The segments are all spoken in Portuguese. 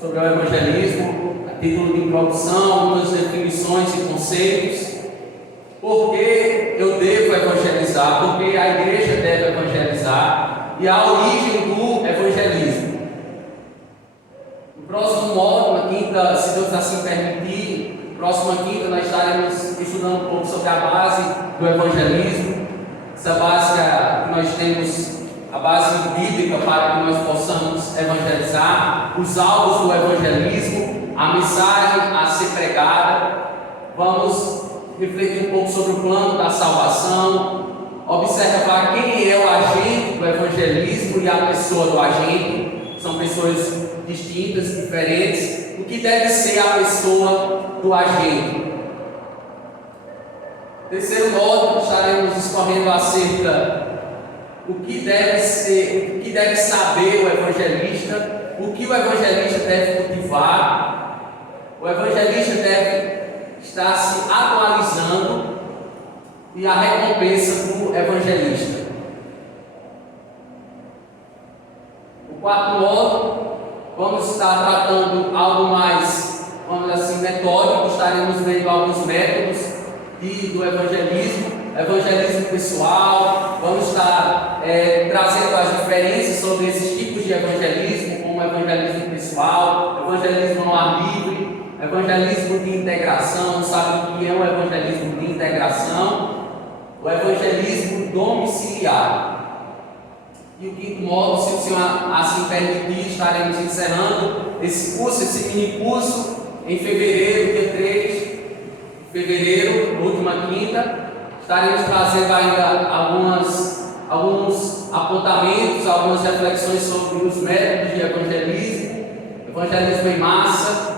sobre o evangelismo, a título de introdução, algumas definições e conceitos. Por que eu devo evangelizar? Por que a igreja deve evangelizar? E a origem do evangelismo. No próximo módulo, na quinta, se Deus assim permitir, próxima quinta nós estaremos estudando um pouco sobre a base do evangelismo. Essa base que nós temos, a base bíblica para que nós possamos evangelizar, os alvos do evangelismo, a mensagem a ser pregada. Vamos refletir um pouco sobre o plano da salvação, observar quem é o agente do evangelismo e a pessoa do agente. São pessoas distintas, diferentes. O que deve ser a pessoa do agente? Terceiro módulo, estaremos discorrendo acerca o que deve ser, o que deve saber o evangelista, o que o evangelista deve cultivar. O evangelista deve estar se atualizando e a recompensa do evangelista. No quarto módulo, vamos estar tratando algo mais, vamos dizer assim, metódico. Estaremos vendo alguns métodos do evangelismo pessoal. Vamos estar trazendo as diferenças sobre esses tipos de evangelismo, como evangelismo pessoal, evangelismo no ar livre, evangelismo de integração. Sabe o que é o evangelismo de integração? O evangelismo domiciliar. E o quinto módulo, se o Senhor assim permitir, estaremos encerrando esse curso, esse mini curso, em fevereiro, dia 3 de fevereiro, última quinta. Estaremos trazendo ainda alguns apontamentos, algumas reflexões sobre os métodos de evangelismo, evangelismo em massa,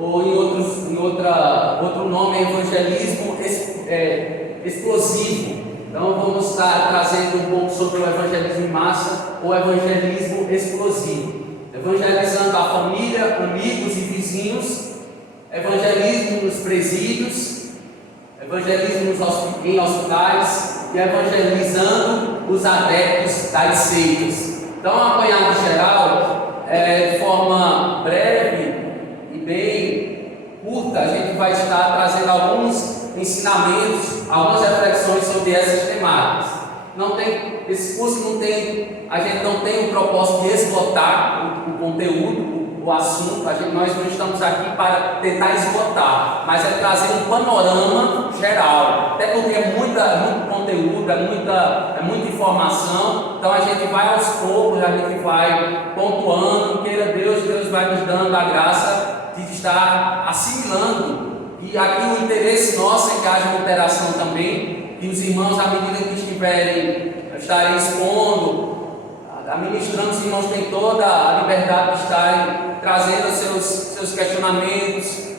ou em outro nome, evangelismo explosivo. Então vamos estar trazendo um pouco sobre o evangelismo em massa ou evangelismo explosivo, evangelizando a família, amigos e vizinhos, evangelismo nos presídios, evangelismo em hospitais e evangelizando os adeptos das seitas. Então, um apanhado geral, de forma breve e bem curta, a gente vai estar trazendo alguns ensinamentos, algumas reflexões sobre essas temáticas. Esse curso a gente não tem o propósito de esgotar o conteúdo, o assunto. Nós não estamos aqui para tentar esgotar, mas é trazer um panorama geral, até porque é muito conteúdo, é muita informação. Então a gente vai aos poucos, a gente vai pontuando. Queira Deus vai nos dando a graça de estar assimilando. E aqui o interesse nosso é que haja uma interação também, e os irmãos, à medida que estarem expondo, administrando, os irmãos têm toda a liberdade de estarem trazendo seus questionamentos,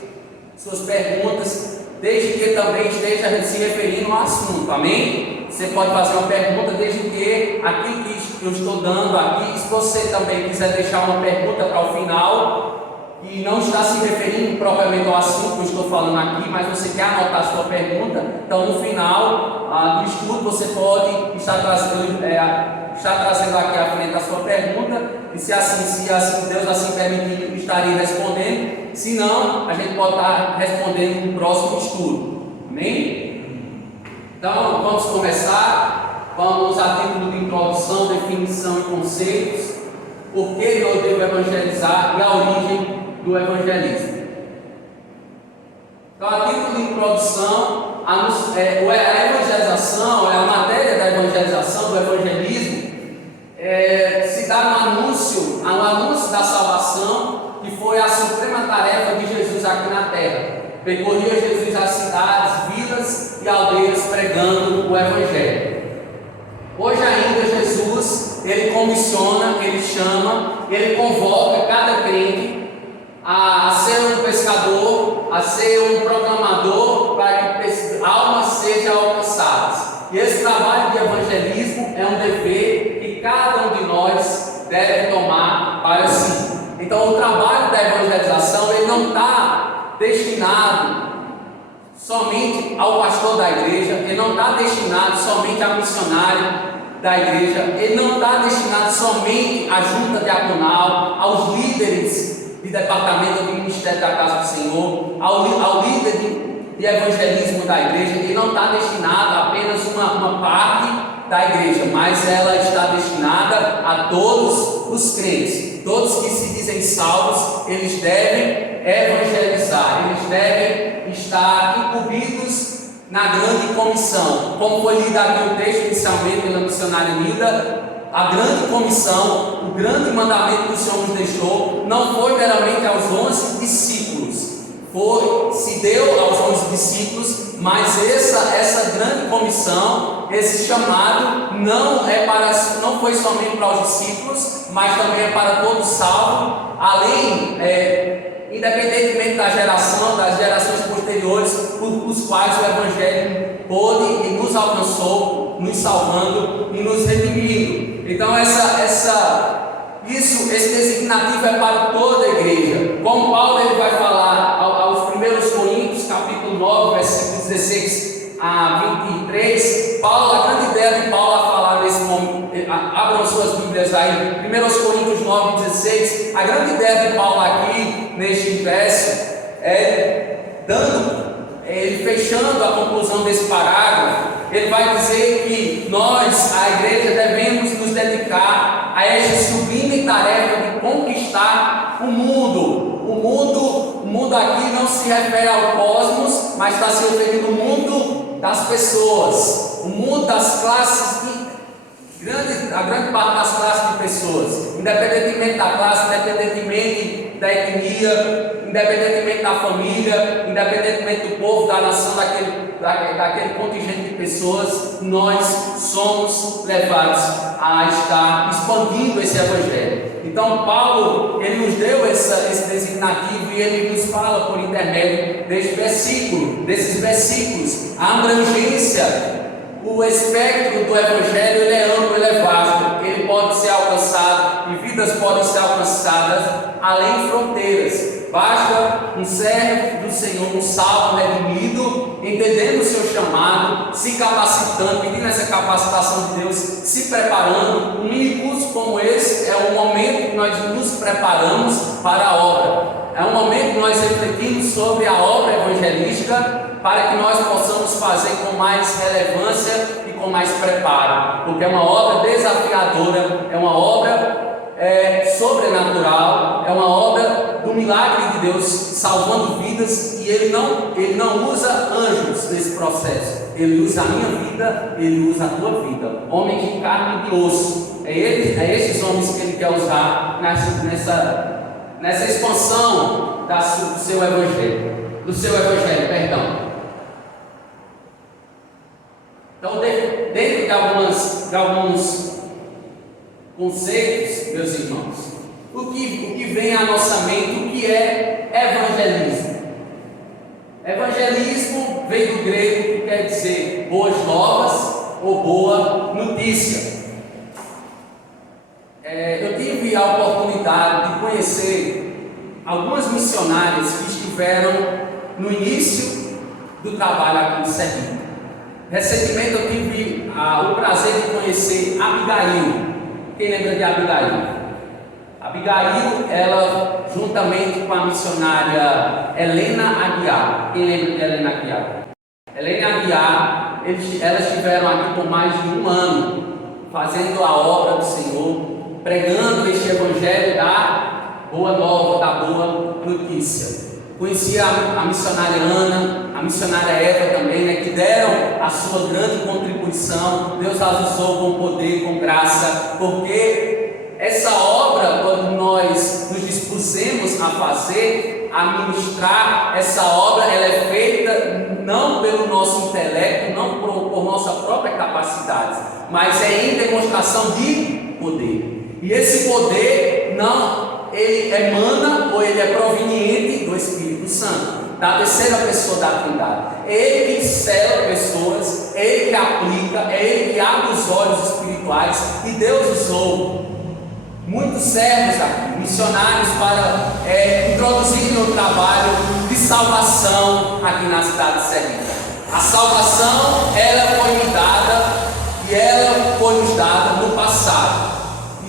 suas perguntas, desde que também esteja se referindo ao assunto, amém? Você pode fazer uma pergunta desde que aquilo que eu estou dando aqui, se você também quiser deixar uma pergunta para o final, e não está se referindo propriamente ao assunto que eu estou falando aqui, mas você quer anotar a sua pergunta, então no final do estudo você pode estar trazendo aqui à frente a sua pergunta, e se assim Deus assim permitir, estarei respondendo. Se não, a gente pode estar respondendo no próximo estudo, amém? Então vamos começar. Vamos a título de introdução, definição e conceitos. Por que eu devo evangelizar e a origem do evangelismo. Então, a título de introdução, a evangelização, a matéria da evangelização, do evangelismo, se dá no anúncio da salvação, que foi a suprema tarefa de Jesus aqui na terra. Percorria Jesus as cidades, vilas e aldeias pregando o evangelho. Hoje ainda Jesus, ele comissiona, ele chama, ele convoca cada crente a ser um pescador, a ser um proclamador, para que almas sejam alcançadas. E esse trabalho de evangelismo é um dever que cada um de nós deve tomar para si. Então o trabalho da evangelização, ele não está destinado somente ao pastor da igreja, ele não está destinado somente ao missionário da igreja, ele não está destinado somente à junta diaconal, aos líderes de departamento de ministério da casa do Senhor, ao líder de evangelismo da igreja, ele não está destinado a apenas uma parte da igreja, mas ela está destinada a todos os crentes, todos que se dizem salvos. Eles devem evangelizar, eles devem estar incumbidos na grande comissão. Como foi lido aqui o texto inicialmente pela missionária Nilda, a grande comissão, o grande mandamento que o Senhor nos deixou, não foi meramente aos 11 discípulos, se deu aos 11 discípulos, mas essa grande comissão, esse chamado, não foi somente para os discípulos, mas também é para todo salvo, além, independentemente da geração, das gerações posteriores, os quais o Evangelho pôde e nos alcançou, nos salvando e nos redimindo. Então esse designativo é para toda a igreja. Como Paulo ele vai falar aos 1 Coríntios, capítulo 9, versículos 16 a 23, a grande ideia de Paulo a falar nesse momento, abram suas Bíblias aí, 1 Coríntios 9, 16, a grande ideia de Paulo aqui, neste verso, ele fechando a conclusão desse parágrafo, ele vai dizer que nós, a igreja, devemos nos dedicar a essa sublime tarefa de conquistar o mundo. O mundo aqui não se refere ao cosmos, mas está se referindo ao mundo das pessoas, o mundo das classes, a grande parte das classes de pessoas, independentemente da classe, independentemente da etnia, independentemente da família, independentemente do povo, da nação, daquele contingente de pessoas, nós somos levados a estar expandindo esse Evangelho. Então Paulo, ele nos deu esse designativo e ele nos fala por intermédio desses versículos, a abrangência, o espectro do Evangelho, ele é amplo, ele é vasto, ele pode ser alcançado e vidas podem ser alcançadas além de fronteiras. Basta um servo do Senhor, um salvo, redimido, entendendo o seu chamado, se capacitando, pedindo essa capacitação de Deus, se preparando. Um mini curso como esse é um momento que nós nos preparamos para a obra. É um momento que nós refletimos sobre a obra evangelística, para que nós possamos fazer com mais relevância e com mais preparo, porque é uma obra desafiadora, é uma obra sobrenatural, é uma obra do milagre de Deus salvando vidas, e ele não usa anjos nesse processo, ele usa a minha vida, ele usa a tua vida, homens de carne e de osso. É esses homens que ele quer usar nessa expansão do seu evangelho. Então, dentro de alguns conceitos, meus irmãos, o que vem à nossa mente, o que é evangelismo? Evangelismo vem do grego, que quer dizer boas novas ou boa notícia. Eu tive a oportunidade de conhecer algumas missionárias que estiveram no início do trabalho aqui em Sergipe. Recentemente eu tive o prazer de conhecer Abigail. Quem lembra de Abigail? Abigail, ela juntamente com a missionária Helena Aguiar. Quem lembra de Helena Aguiar? Helena Aguiar, elas estiveram aqui por mais de um ano, fazendo a obra do Senhor, pregando este evangelho da boa nova, da boa notícia. Conheci a missionária Ana, a missionária Eva também, que deram a sua grande contribuição. Deus as usou com poder, com graça, porque essa obra, quando nós nos dispusemos a fazer, a ministrar, essa obra ela é feita não pelo nosso intelecto, não por nossa própria capacidade, mas é em demonstração de poder. E esse poder ele emana ou ele é proveniente do Espírito Santo, da terceira pessoa da Trindade. É Ele que sela pessoas, é Ele que aplica, é Ele que abre os olhos espirituais, e Deus usou muitos servos aqui, missionários, para introduzirem o trabalho de salvação aqui na cidade de Sergipe. A salvação, ela foi me dada, e ela foi nos dada no passado,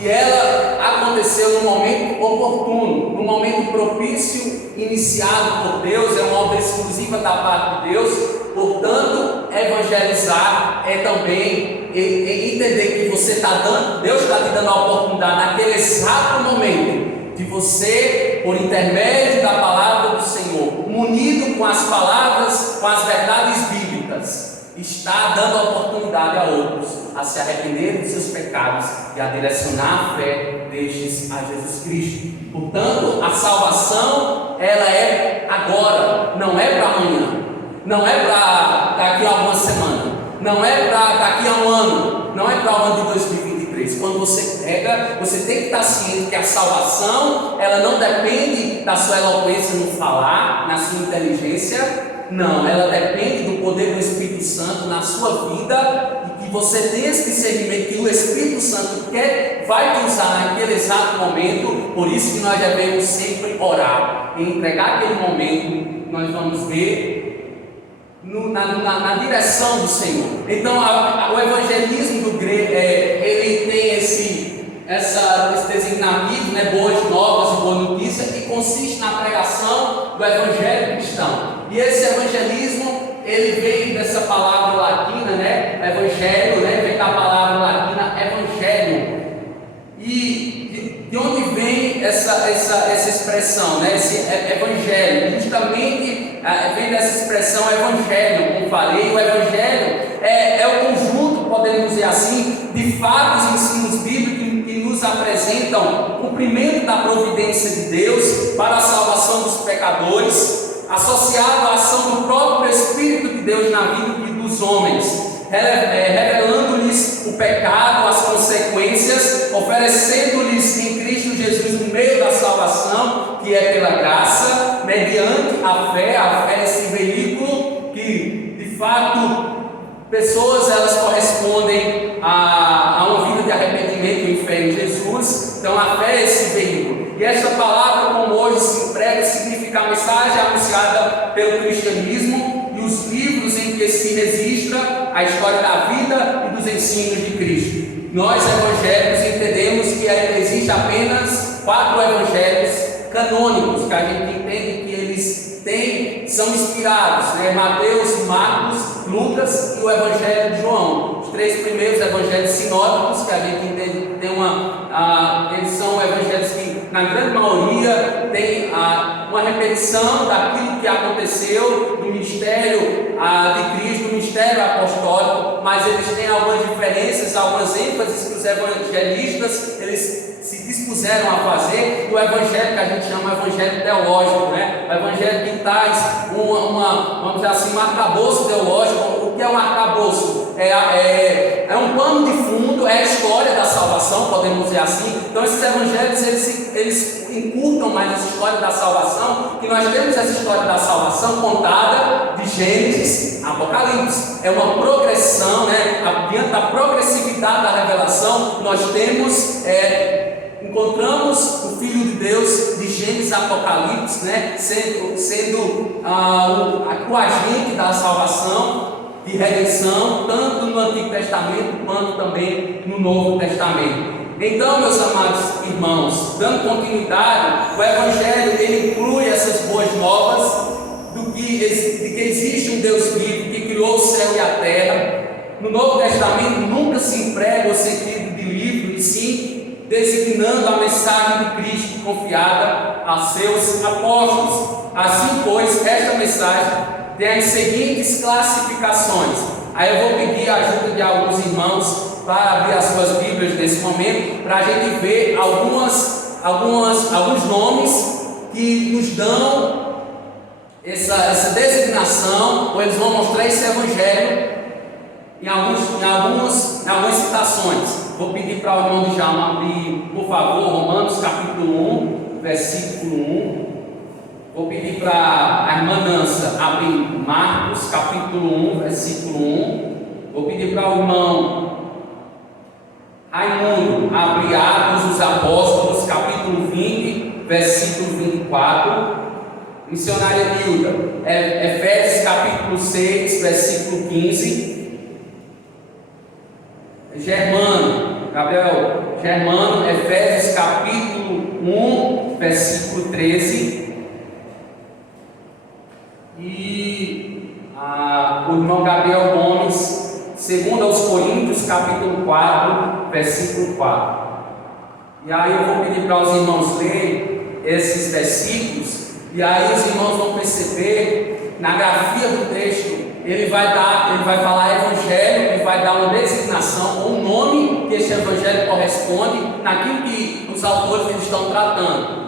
e ela aconteceu no momento oportuno, no momento propício iniciado por Deus, é uma obra exclusiva da parte de Deus. Portanto, evangelizar é também entender que você está dando, Deus está te dando a oportunidade naquele exato momento de você, por intermédio da palavra do Senhor, munido com as palavras, com as verdades bíblicas, está dando a oportunidade a outros a se arrependerem dos seus pecados e a direcionar a fé destes a Jesus Cristo. Portanto, a salvação, ela é agora, não é para amanhã, não é para daqui a alguma semana, não é para daqui a um ano, não é para o ano de 2023. Quando você pega, você tem que estar ciente que a salvação, ela não depende da sua eloquência no falar, na sua inteligência. Não, ela depende do poder do Espírito Santo na sua vida, e que você tenha esse discernimento que o Espírito Santo vai te usar naquele exato momento. Por isso que nós devemos sempre orar e entregar aquele momento. Nós vamos ver na direção do Senhor. Então, o evangelismo do grego, ele tem esse designativo, né, boas novas e boa notícia, que consiste na pregação do evangelho cristão. E esse evangelismo, ele vem dessa palavra latina, né, evangelho, né, vem da palavra latina evangelho. E de onde vem essa expressão, né, esse evangelho? Justamente vem dessa expressão evangelho, como falei. O evangelho é o conjunto, podemos dizer assim, de fatos e ensinos bíblicos que nos apresentam o cumprimento da providência de Deus para a salvação dos pecadores, associado à ação do próprio Espírito de Deus na vida dos homens, revelando-lhes o pecado, as consequências, oferecendo-lhes em Cristo Jesus o meio da salvação, que é pela graça, mediante a fé é esse veículo que, de fato, pessoas elas correspondem a uma vida de arrependimento e fé em Jesus. Então a fé é esse veículo. E essa palavra, como hoje se emprega, significa a mensagem anunciada pelo cristianismo e os livros em que se registra a história da vida e dos ensinos de Cristo. Nós evangélicos entendemos que existe apenas 4 evangelhos canônicos, que a gente entende que eles são inspirados, né? Mateus, Marcos, Lucas e o Evangelho de João. Os 3 primeiros evangelhos sinóticos, que a gente entende eles são evangelhos que, na grande maioria, tem uma repetição daquilo que aconteceu no ministério de Cristo, no ministério apostólico, mas eles têm algumas diferenças, algumas ênfases que os evangelistas eles se dispuseram a fazer. O evangelho que a gente chama de evangelho teológico, né? O evangelho que traz vamos dizer assim, um arcabouço teológico. O que é um arcabouço? É um pano de fundo, é a história da salvação, podemos dizer assim. Então esses evangelhos eles encurtam mais essa história da salvação, que nós temos essa história da salvação contada de Gênesis a Apocalipse. É uma progressão, né? Diante da progressividade da revelação, nós encontramos o Filho de Deus de Gênesis a Apocalipse, né? sendo o agente da salvação, de redenção, tanto no Antigo Testamento quanto também no Novo Testamento. Então, meus amados irmãos, dando continuidade, o Evangelho ele inclui essas boas novas de que existe um Deus vivo que criou o céu e a terra. No Novo Testamento nunca se emprega o sentido de livro, e sim designando a mensagem de Cristo confiada a seus apóstolos. Assim, pois, esta mensagem tem as seguintes classificações. Aí eu vou pedir a ajuda de alguns irmãos para abrir as suas Bíblias nesse momento, para a gente ver alguns nomes que nos dão essa designação, ou eles vão mostrar esse evangelho em algumas citações. Vou pedir para o irmão Djalma abrir, por favor, Romanos capítulo 1, versículo 1. Vou pedir para a irmã Nança abrir Marcos capítulo 1, versículo 1. Vou pedir para o irmão Raimundo abrir Atos dos Apóstolos capítulo 20, versículo 24. Missionária Nilda, Efésios capítulo 6, versículo 15. Germano, Efésios capítulo 1, versículo 13. E o irmão Gabriel Gomes, 2 aos Coríntios, capítulo 4, versículo 4. E aí eu vou pedir para os irmãos lerem esses versículos, e aí os irmãos vão perceber, na grafia do texto, ele vai falar evangelho, ele vai dar uma designação, ou um nome que esse evangelho corresponde, naquilo que os autores eles estão tratando.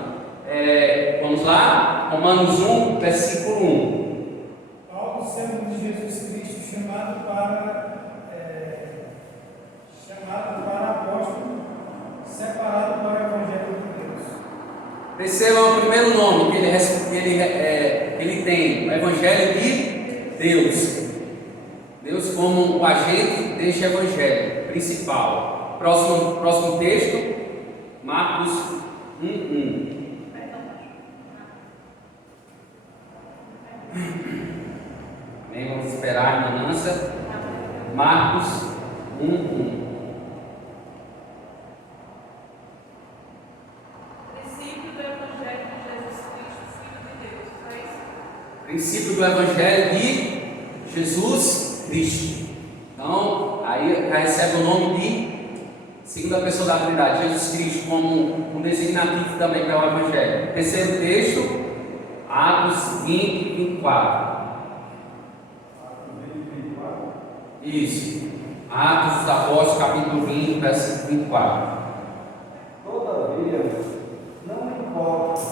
Vamos lá? Romanos 1, versículo 1. Paulo, servo de Jesus Cristo, chamado para apóstolo, separado para o Evangelho de Deus. Percebam o primeiro nome que ele tem, o Evangelho de Deus. Deus como o agente deste Evangelho principal. Próximo texto, Marcos 1:1. Amém? Vamos esperar a irmãnça. Marcos 1:1. Princípio do Evangelho de Jesus Cristo. Então, aí recebe o nome de segunda pessoa da Trindade, Jesus Cristo, como um designativo também para o Evangelho. Terceiro texto, Atos 20, 24. Isso. Atos dos Apóstolos, capítulo 20, versículo 24. Todavia, não importa,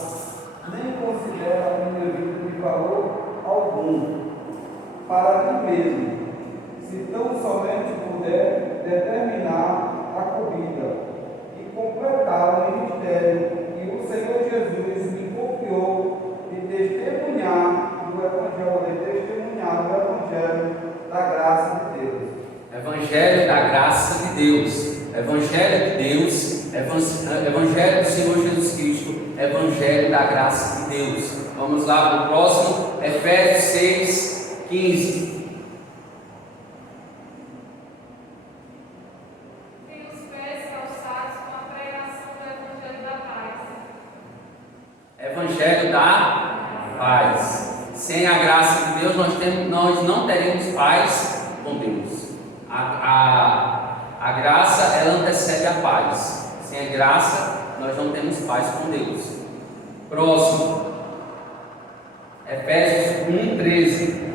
nem considera indevido de valor algum para mim mesmo, se tão somente puder determinar a corrida e completar o ministério que o Senhor Jesus me confiou de testemunhar do Evangelho da graça de Deus. Evangelho da graça de Deus. Evangelho de Deus, Evangelho do Senhor Jesus Cristo, Evangelho da graça de Deus. Vamos lá para o próximo, Efésios 6, 15. Tem os pés calçados com a pregação do Evangelho da paz. Evangelho da paz. Sem a graça de Deus, nós não teremos paz com Deus. A graça, ela antecede a paz. Sem a graça, nós não temos paz com Deus. Próximo, Efésios 1, 13.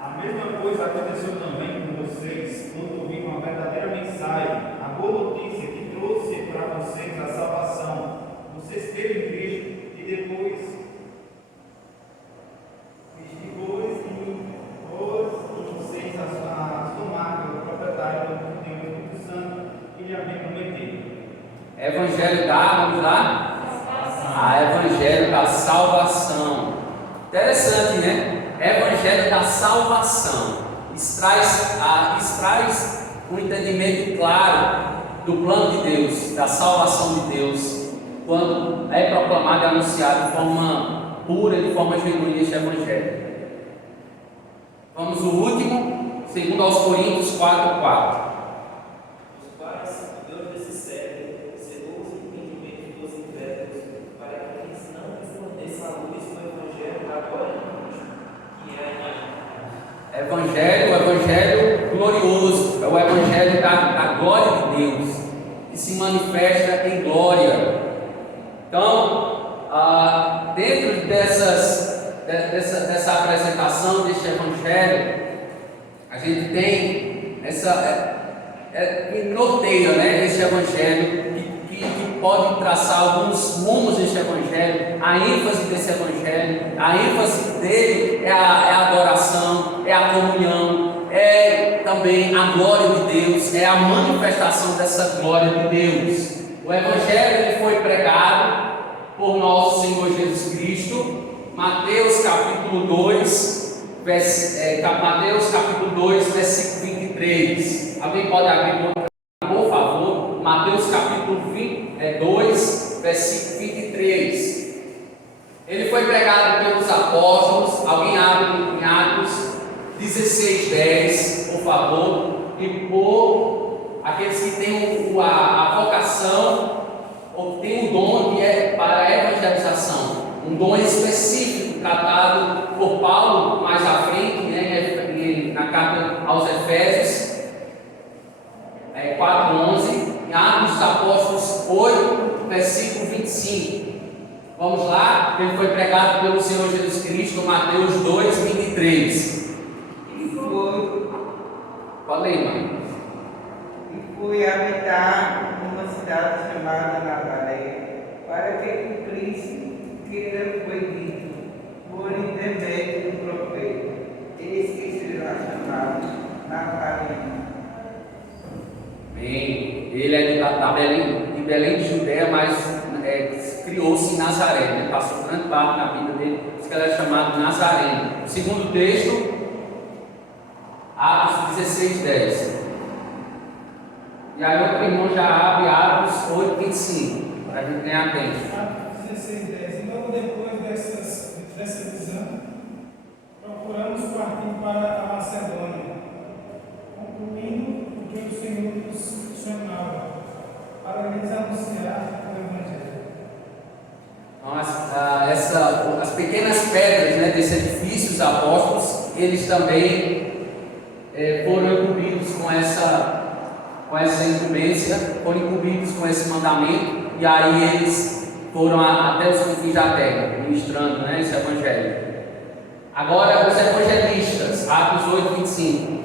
A mesma coisa aconteceu também com vocês quando ouviram a verdadeira mensagem, a boa notícia que trouxe para vocês a salvação. Vocês creram em Cristo e depois vocês as tomaram a propriedade do Espírito Santo que lhe havia prometido. Evangelho da, vamos lá? Evangelho da salvação. Interessante, né? Evangelho da salvação. Traz um entendimento claro do plano de Deus, da salvação de Deus, quando é proclamado e anunciado de forma pura, de forma genuína este Evangelho. Vamos ao último, 2 aos Coríntios 4, 4. Os quais Deus desse século cegou os entendimentos dos incrédulos, para que eles não respondessem à luz do Evangelho da glória de Cristo, que é a imagem. O Evangelho glorioso, é o Evangelho da glória de Deus, que se manifesta em glória. Então, dentro dessa apresentação deste Evangelho, a gente tem que norteia, né, esse Evangelho, que pode traçar alguns rumos deste Evangelho. A ênfase desse Evangelho, a ênfase dele é a adoração, é a comunhão, é também a glória de Deus, é a manifestação dessa glória de Deus. O Evangelho ele foi pregado por nosso Senhor Jesus Cristo. Mateus capítulo 2, versículo 23. Alguém pode abrir, por favor? Mateus capítulo 2, versículo 23. Ele foi pregado pelos apóstolos. Alguém abre em Atos 16, 10, por favor. E por aqueles que têm a vocação tem um dom que é para a evangelização, um dom específico tratado por Paulo mais à frente, né, na carta aos Efésios 4:11, em Atos dos Apóstolos 8, versículo 25. Vamos lá, ele foi pregado pelo Senhor Jesus Cristo, Mateus 2:23. Pode ler, irmão. E fui habitar numa cidade chamada Nazaré, para que cumprisse o que lhe foi dito por intermédio do profeta. Eis que será chamado Nazareno. Bem, ele é de Belém de Judéia, mas criou-se em Nazaré, né? Passou grande parte na vida dele, por isso que ele é chamado Nazareno. O segundo texto, Atos 16:10. E aí o irmão já abre Atos 8:25, para a gente ganhar tempo. Atos 16:10. E logo depois dessa visão, procuramos partir para a Macedônia, concluindo o que o Senhor nos chamava, para lhes anunciar o Evangelho. Então, as pequenas pedras, né, desse edifício, os apóstolos, eles também foram incumbidos com essa incumbência, foram incumbidos com esse mandamento, e aí eles foram até os confins da terra, ministrando, né, esse evangelho. Agora, os evangelistas, Atos 8:25.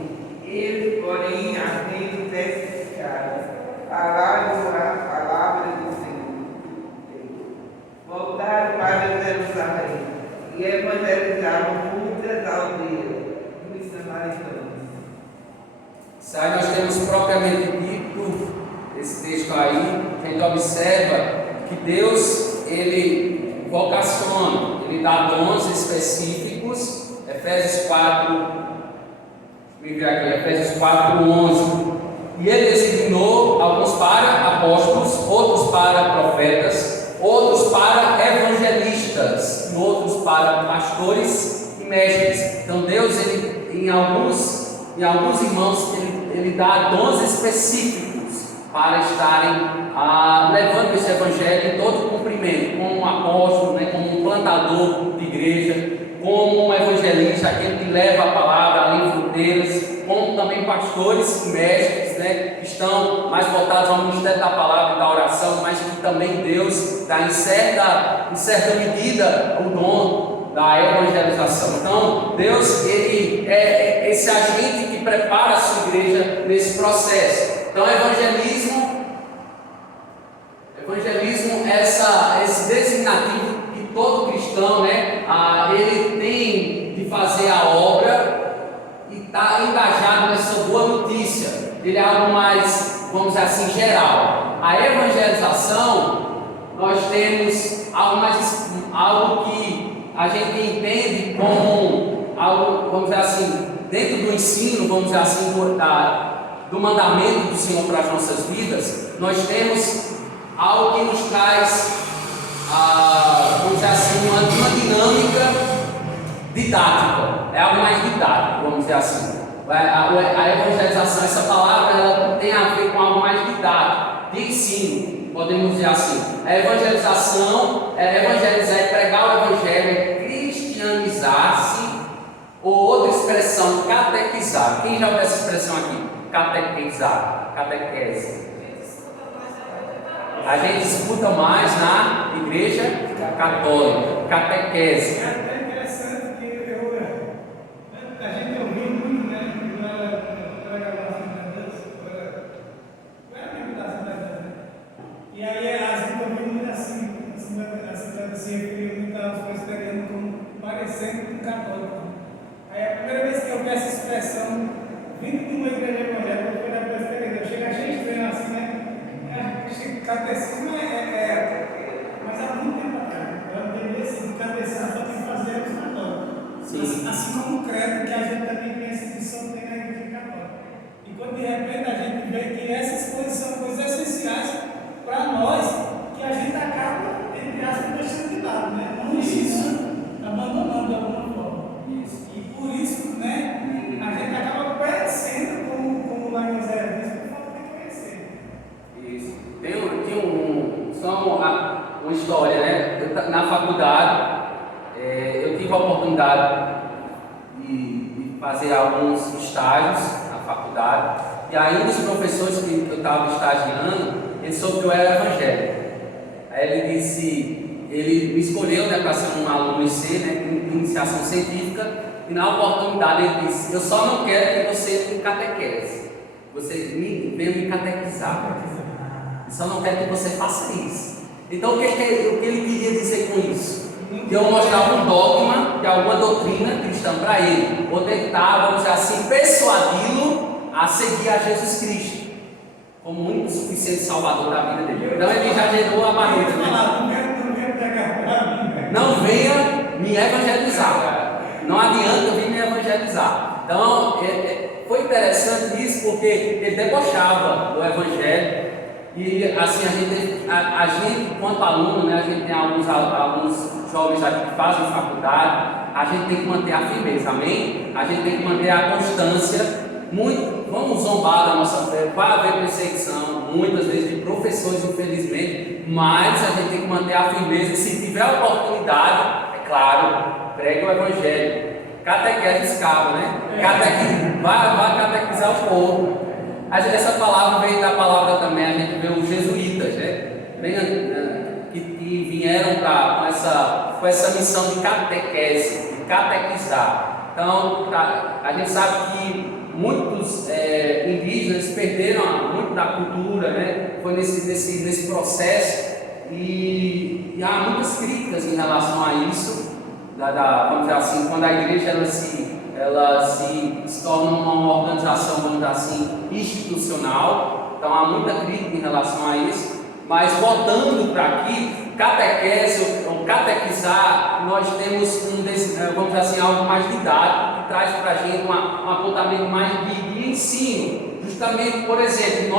Eles, porém, havendo testificado, falaram a palavra do Senhor, voltaram para Jerusalém e evangelizaram muitas aldeias dos samaritanos. Isso aí nós temos propriamente dito, esse texto aí, a gente observa que Deus, ele vocaciona, ele dá dons específicos. Efésios 4:11. E ele designou alguns para apóstolos, outros para profetas, outros para evangelistas, e outros para pastores e mestres. Então Deus, ele, em alguns irmãos, ele dá dons específicos para estarem levando esse evangelho em todo o cumprimento, como um apóstolo, né, como um plantador de igreja, como um evangelista, aquele que leva a palavra além de fronteiras, como também pastores e mestres, né, que estão mais voltados ao ministério da palavra e da oração, mas que também Deus dá em certa medida o dom da evangelização. Então, Deus, ele é esse agente que prepara a sua igreja nesse processo. Então, evangelismo é esse designativo que todo cristão, né, ele tem de fazer a obra e está engajado nessa boa notícia. Ele é algo mais, vamos dizer assim, geral. A evangelização, nós temos algo que a gente entende como algo, vamos dizer assim, dentro do ensino, vamos dizer assim, do mandamento do Senhor para as nossas vidas. Nós temos algo que nos traz, vamos dizer assim, uma dinâmica didática. É algo mais didático, vamos dizer assim. A evangelização, essa palavra, ela tem a ver com algo mais didático, de ensino, podemos dizer assim. A evangelização, evangelizar é pregar o evangelho, é cristianizar-se, ou outra expressão, catequizar. Quem já ouviu essa expressão aqui? Catequizar, catequese. A gente escuta mais na igreja católica, catequese. É até interessante que a gente ouviu muito, né, na gravação de Deus, qual é a limitação da Deus, né? E aí a gente ouviu muito assim, se referiu muito aos presbiterianos como parecendo um católico. Aí a primeira vez que eu vi essa expressão, vindo de uma igreja evangélica, foi da presbiteriana, eu chego a achei estranho assim, né? Catecismo mas há muito tempo atrás. Eu entendi assim, catecismo só tem que fazer os católicos. Assim como o credo, que a gente também tem essa missão, tem na igreja católica. E quando de repente a gente vê que essas coisas são coisas essenciais para nós, que a gente acaba, entre aspas, deixando de lado, né? Não isso, abandonando de alguma forma. Isso. E por isso, né, a gente acaba perecendo como lá em José Cristo, por falta de conhecer. Isso. São eu tive a oportunidade de fazer alguns estágios na faculdade, e aí um dos professores que eu estava estagiando, ele soube que eu era evangélico. Aí ele disse, ele me escolheu, né, para ser um aluno IC, né, de iniciação científica, e na oportunidade ele disse: eu só não quero que você entre em catequese, você venha me catequizar, eu só não quero que você faça isso. Então o que ele queria dizer com isso? Que eu mostrava um dogma de alguma doutrina cristã para ele, ou tentar, vamos dizer assim, persuadi-lo a seguir a Jesus Cristo como o único suficiente salvador da vida dele. Então ele já gerou a barreira, né? Não venha me evangelizar, não adianta eu vir me evangelizar. Então foi interessante isso, porque ele debochava do evangelho. E assim, a gente enquanto aluno, né, a gente tem alguns jovens aqui que fazem faculdade, a gente tem que manter a firmeza, amém? A gente tem que manter a constância. Vamos zombar da nossa fé, vai haver perseguição, muitas vezes de professores, infelizmente, mas a gente tem que manter a firmeza. E se tiver oportunidade, é claro, pregue o evangelho, catequese escala, né? Vai catequizar o povo. Essa palavra vem da palavra também, a gente vê os jesuítas, né? Que vieram com essa missão de catequese, de catequizar. Então, a gente sabe que muitos indígenas perderam muito da cultura, né? Foi nesse processo, e há muitas críticas em relação a isso. Vamos dizer assim, quando a igreja ela se torna uma organização, vamos dizer assim, institucional, então há muita crítica em relação a isso. Mas voltando para aqui, catequese ou catequizar, nós temos vamos dizer assim, algo mais didático, que traz para a gente um apontamento mais de ensino. Justamente, por exemplo,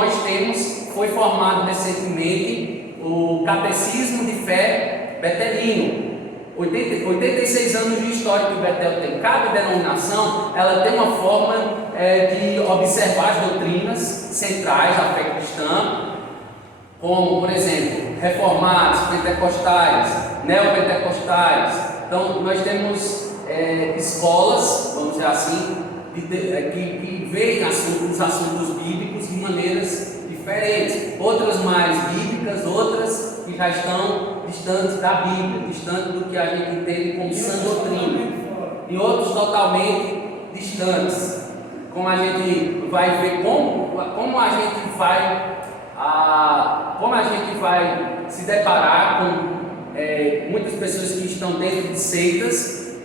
foi formado recentemente o Catecismo de Fé Betelino. 86 anos de história que o Betel tem. Cada denominação ela tem uma forma de observar as doutrinas centrais da fé cristã, como, por exemplo, reformados, pentecostais, neopentecostais. Então, nós temos escolas, vamos dizer assim, que veem os assuntos bíblicos de maneiras diferentes. Outras mais bíblicas, outras que já estão distantes da Bíblia, distantes do que a gente entende como sã doutrina. E outros totalmente distantes. Como a gente vai ver como a gente vai se deparar com muitas pessoas que estão dentro de seitas,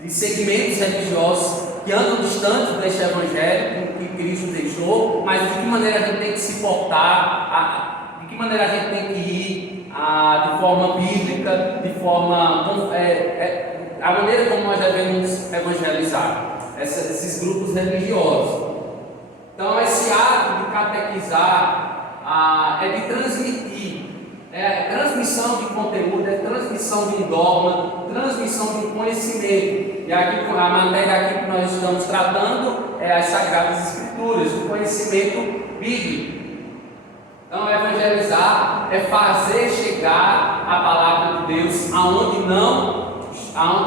de segmentos religiosos que andam distantes deste evangelho que Cristo deixou, mas de que maneira a gente tem que se portar, de que maneira a gente tem que ir de forma bíblica, de forma a maneira como nós devemos evangelizar esses grupos religiosos. Então esse ato de catequizar é de transmitir, transmissão de conteúdo, transmissão de um dogma, transmissão de um conhecimento. E aqui a matéria aqui que nós estamos tratando é as Sagradas Escrituras, o conhecimento bíblico. Então evangelizar é fazer chegar a palavra de Deus aonde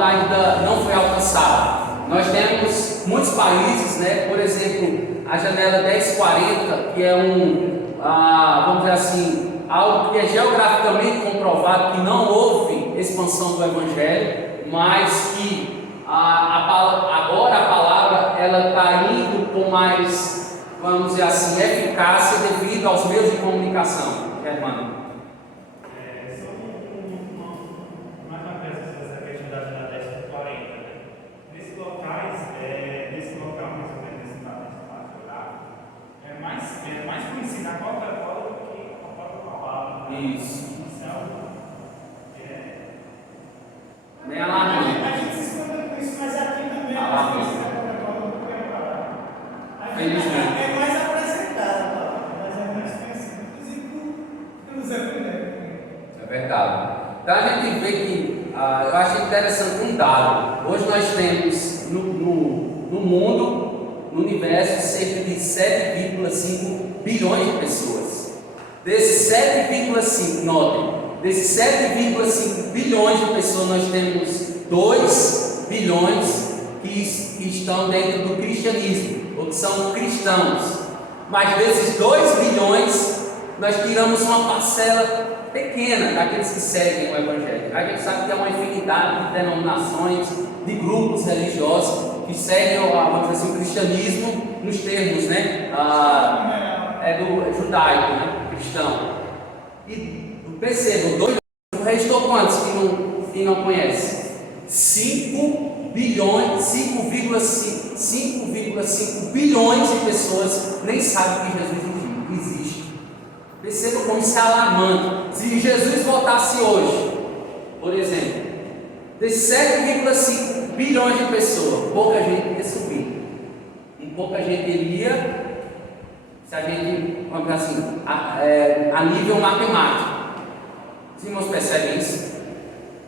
ainda não foi alcançada. Nós temos muitos países, né? Por exemplo, a janela 1040, que é vamos dizer assim, algo que é geograficamente comprovado que não houve expansão do Evangelho, mas que agora a palavra ela está indo com mais, vamos dizer assim, eficácia devido aos meios de comunicação. Hermano. Mais uma vez, essa questão da janela 1040. Nesse local, mais ou menos, nesse espaço geográfico, é mais conhecida a Coca-Cola do que a própria palavra. Isso. Nem a A gente se esconde com isso, mas aqui também é conhecida a Coca-Cola do que a palavra. É mais apresentada, mas é mais conhecida, inclusive pelos evangélicos. É verdade. Então a gente vê que, eu acho interessante um dado. Hoje nós temos no mundo, no universo, cerca de 7,5 bilhões de pessoas. Desses 7,5, notem, desses 7,5 bilhões de pessoas nós temos 2 bilhões que estão dentro do cristianismo, ou que são cristãos. Mas desses 2 bilhões, nós tiramos uma parcela pequena daqueles que seguem o Evangelho. A gente sabe que há uma infinidade de denominações, de grupos religiosos que seguem vamos dizer assim, o cristianismo nos termos, né? Do judaico, né? Cristão. E percebam, 2 bilhões, o restou quantos que não conhecem? 5 bilhões, 5,5 bilhões de pessoas nem sabem que Jesus existe. Perceba como isso é alarmante. Se Jesus voltasse hoje, por exemplo, de 7,5 bilhões de pessoas, pouca gente iria subir. E pouca gente iria, se a gente, vamos dizer assim, a nível matemático. Os irmãos percebem isso?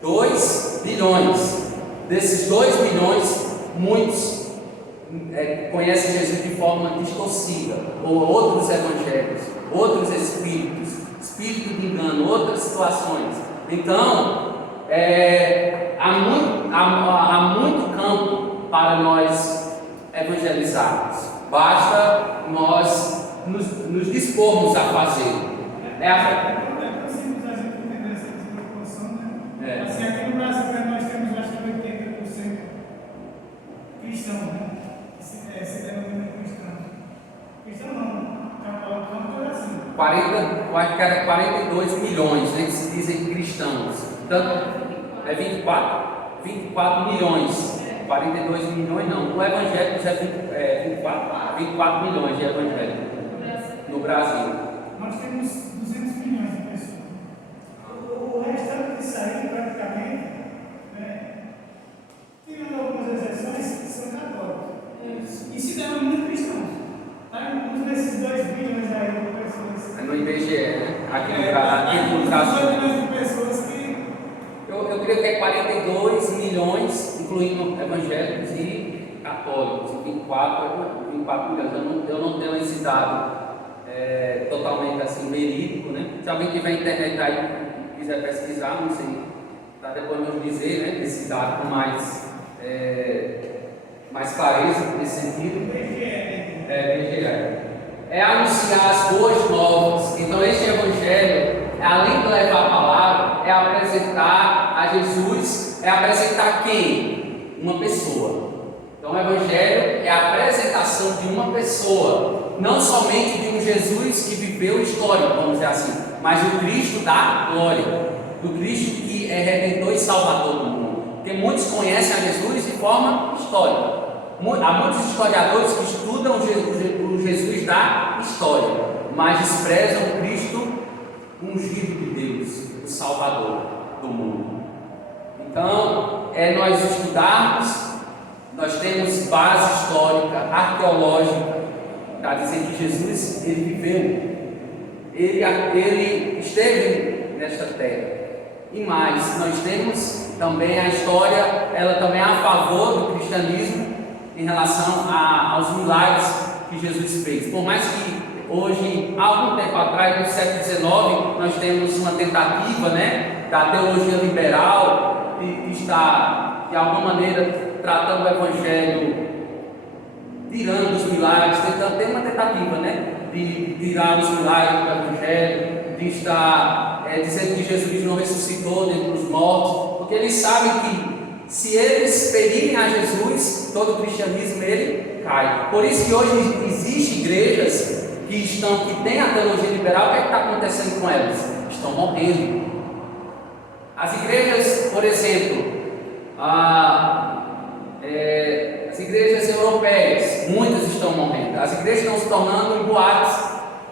2 bilhões. Desses 2 bilhões, muitos conhecem Jesus de forma distorcida, ou outros evangelhos, outros espíritos de engano, outras situações. Então, há muito campo para nós evangelizarmos. Basta nós nos dispormos a fazer. Assim, aqui no Brasil nós temos acho que 80% cristãos, né? Esse denomina cristão. Cristão não, católico é assim. 42 milhões, né, que se dizem cristãos. Então, é 24 milhões. 42 milhões não. O evangélico é 24 milhões de evangélicos no Brasil. Nós temos 200 milhões de pessoas. O restante disso aí, praticamente, né, tirando algumas exceções, são católicos. E se denominam cristãos. Está incluso nesses 2 bilhões aí de pessoas. É no IBGE, né? Aqui no Brasil. 2 bilhões de pessoas que. Eu creio que é 42 milhões, incluindo evangélicos e católicos. 24 milhões. Eu não tenho esse dado totalmente assim verídico, né? Se alguém tiver internet aí e quiser pesquisar, não sei, tá depois nos dizer, né? Esse dado com mais clareza nesse sentido. É anunciar as boas novas. Então este evangelho, além de levar a palavra, é apresentar a Jesus, é apresentar quem? Uma pessoa. Então o evangelho é a apresentação de uma pessoa, não somente de um Jesus que viveu histórico, vamos dizer assim, mas o Cristo da glória, do Cristo que é Redentor e Salvador do mundo. Porque muitos conhecem a Jesus de forma histórica. Há muitos historiadores que estudam o Jesus da história, mas desprezam o Cristo ungido de Deus, o Salvador do mundo. Então, nós estudarmos, nós temos base histórica, arqueológica, para dizer que Jesus, ele viveu, ele esteve nesta terra. E mais, nós temos também a história, ela também é a favor do cristianismo em relação aos milagres que Jesus fez. Por mais que hoje, há algum tempo atrás, no século XIX, nós temos uma tentativa, né, da teologia liberal de estar, de alguma maneira, tratando o Evangelho, tirando os milagres, tem uma tentativa, né, de tirar os milagres do Evangelho, de estar dizendo que Jesus não ressuscitou dentre os mortos, porque eles sabem que se eles ferirem a Jesus, todo o cristianismo ele cai. Por isso que hoje existem igrejas que têm a teologia liberal. O que está acontecendo com elas? Estão morrendo. As igrejas, por exemplo, as igrejas europeias, muitas estão morrendo. As igrejas estão se tornando em boates,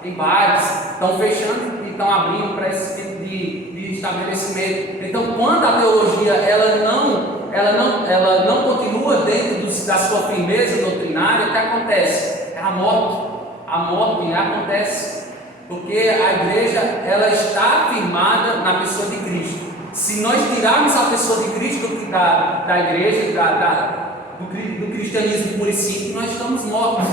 em bares, estão fechando e estão abrindo para esse tipo de estabelecimento. Então, quando a teologia ela não continua dentro da sua firmeza doutrinária, o que acontece? É a morte. A morte acontece porque a igreja ela está firmada na pessoa de Cristo. Se nós tirarmos a pessoa de Cristo da igreja, do cristianismo puro e simples, nós estamos mortos.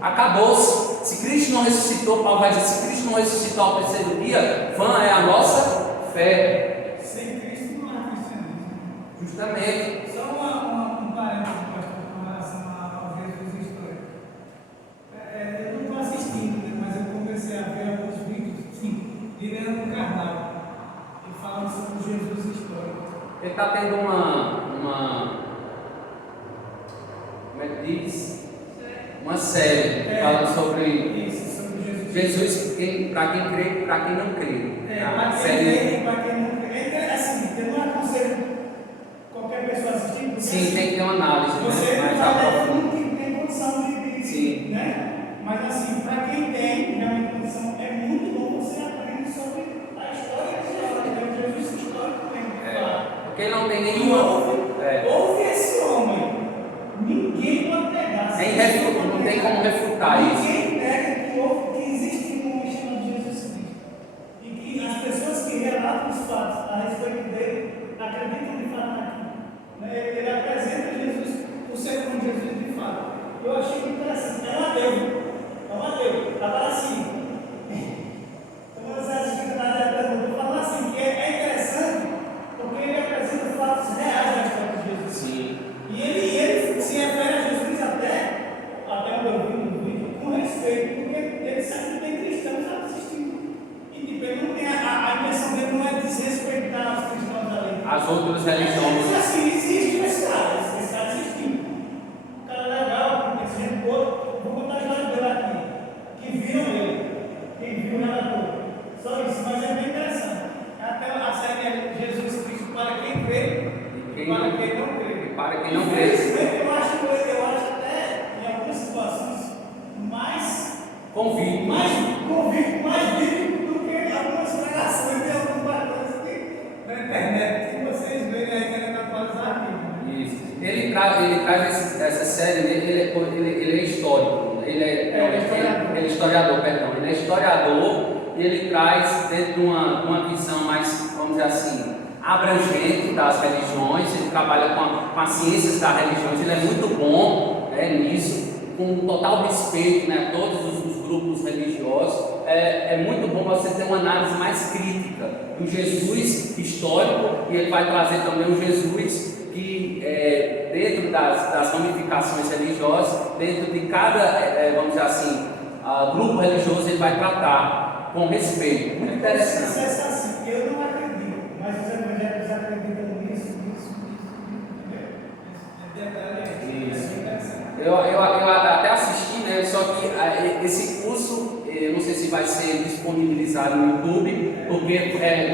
Acabou-se. Se Cristo não ressuscitou, Paulo vai dizer, se Cristo não ressuscitou ao terceiro dia, vã é a nossa fé. Sem Cristo não há cristianismo. Justamente. Só um parênteses, pastor, com relação ao Jesus histórico. Eu não estou assistindo, né, mas eu comecei a ver alguns vídeos, sim, de Leandro Carnal, e falando sobre o Jesus histórico. Ele está tendo como é que diz? Uma série que fala sobre Isso, sobre Jesus, para quem crê e para quem não crê. Para quem crê e para quem não crê. É assim, eu não aconselho qualquer pessoa assistir, porque Sim, assim, tem que ter uma análise, você né? não Mais vai ler aprofundada. tudo que tem condição de Sim. né? Mas assim, para quem tem realmente condição, é muito bom você aprender sobre a história de Jesus histórico mesmo. Porque ele não tem E nenhuma. ouve esse homem. Ninguém pode pegar. Não tem como refutar isso. Ninguém nega que existe um homem chamado Jesus Cristo. E que as pessoas que relatam os fatos a respeito dele acreditam de fato naquilo. Né? Ele apresenta Jesus, o ser humano Jesus de fato. Eu achei muito interessante. É um ateu. Agora sim. Como você assistiu na área da pergunta, eu falo assim, que é interessante porque ele apresenta fatos reais da história de Jesus. Sim. E ele se refere a Jesus até onde eu vi no vídeo, com respeito, porque ele sabe que tem cristãos assistindo. E tipo, ele não tem a intenção dele não é desrespeitar os cristãos ali. As outras Ele religiões. diz assim, existe esse cara assistindo. Um cara legal, esse gente boa, vou contar a história dele aqui. Que viram ele, quem viu o relator. Só isso, mas é bem interessante. Até a série é Jesus Cristo para quem crê e para quem não crê. Para quem não crê. Infelizmente, eu acho até, em algumas situações, mais Convido. convicto, mais bíblico do que algumas pregações de alguns pastores na internet, que vocês verem aí querendo atualizar a Bíblia. Isso. Ele traz essa série, ele é histórico. Ele é historiador, perdão. Ele é historiador e ele traz dentro de uma visão mais, vamos dizer assim, abrangente das religiões. Ele trabalha com as ciências das religiões. Ele é muito bom nisso, com total respeito, né, a todos os grupos religiosos. É muito bom você ter uma análise mais crítica do Jesus histórico, e ele vai trazer também o Jesus que, dentro das ramificações religiosas, dentro de cada, vamos dizer assim, grupo religioso, ele vai tratar com respeito. É interessante. Se é assim, eu não acredito, mas os evangélicos acreditam nisso. Isso. Eu até assisti, né? Só que esse curso, eu não sei se vai ser disponibilizado no YouTube, porque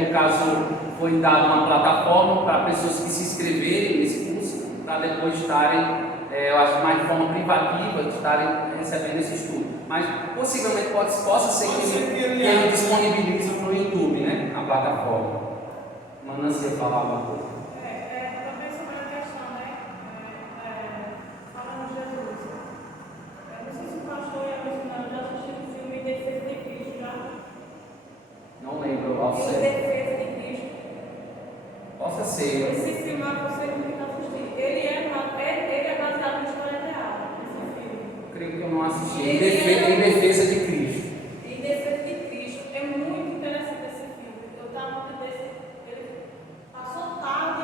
no caso foi dada uma plataforma para pessoas que se inscreverem nesse curso, para depois estarem, eu acho mais de forma privativa, de estarem recebendo esse estudo. Mas possivelmente possa ser que ele disponibilize no YouTube, né? A plataforma. Manancia falar alguma coisa. Também sobre a questão, né? Falando de Jesus. Não sei se o pastor ia mencionar, já assistiu o filme Em Defesa de Cristo, já? Não lembro ao Em certo. Defesa de Cristo. Possa ser. Esse filme, você não tem que assistir. Ele é baseado em história real, esse filme. Creio que eu não assisti. Em defesa de Cristo. Em Defesa de Cristo. É muito interessante esse filme. Eu estava vendo ele passou tarde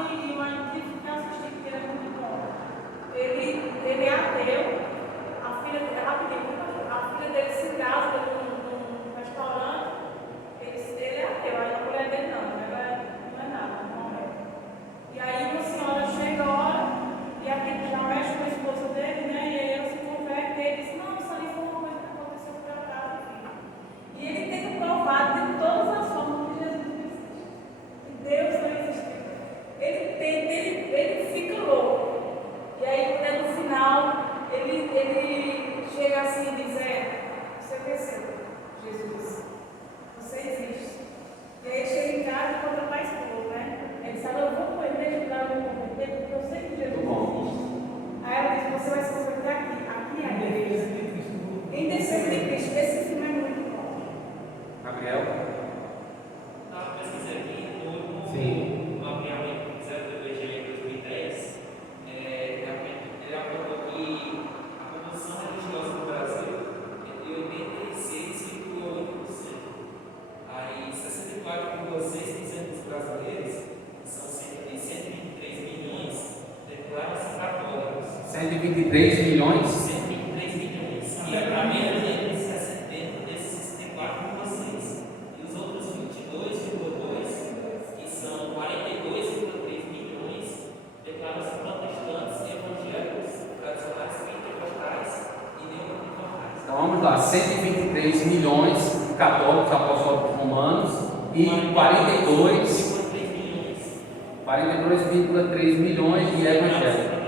123 milhões. 123 milhões. E para menos de 70 desses 64,6. E os outros 22,2, que são 42,3 milhões, declaram-se protestantes, evangélicos, tradicionais pentecostais e neopentecostais. Então vamos lá, 123 milhões de católicos apostólicos romanos e 42,3 milhões de evangélicos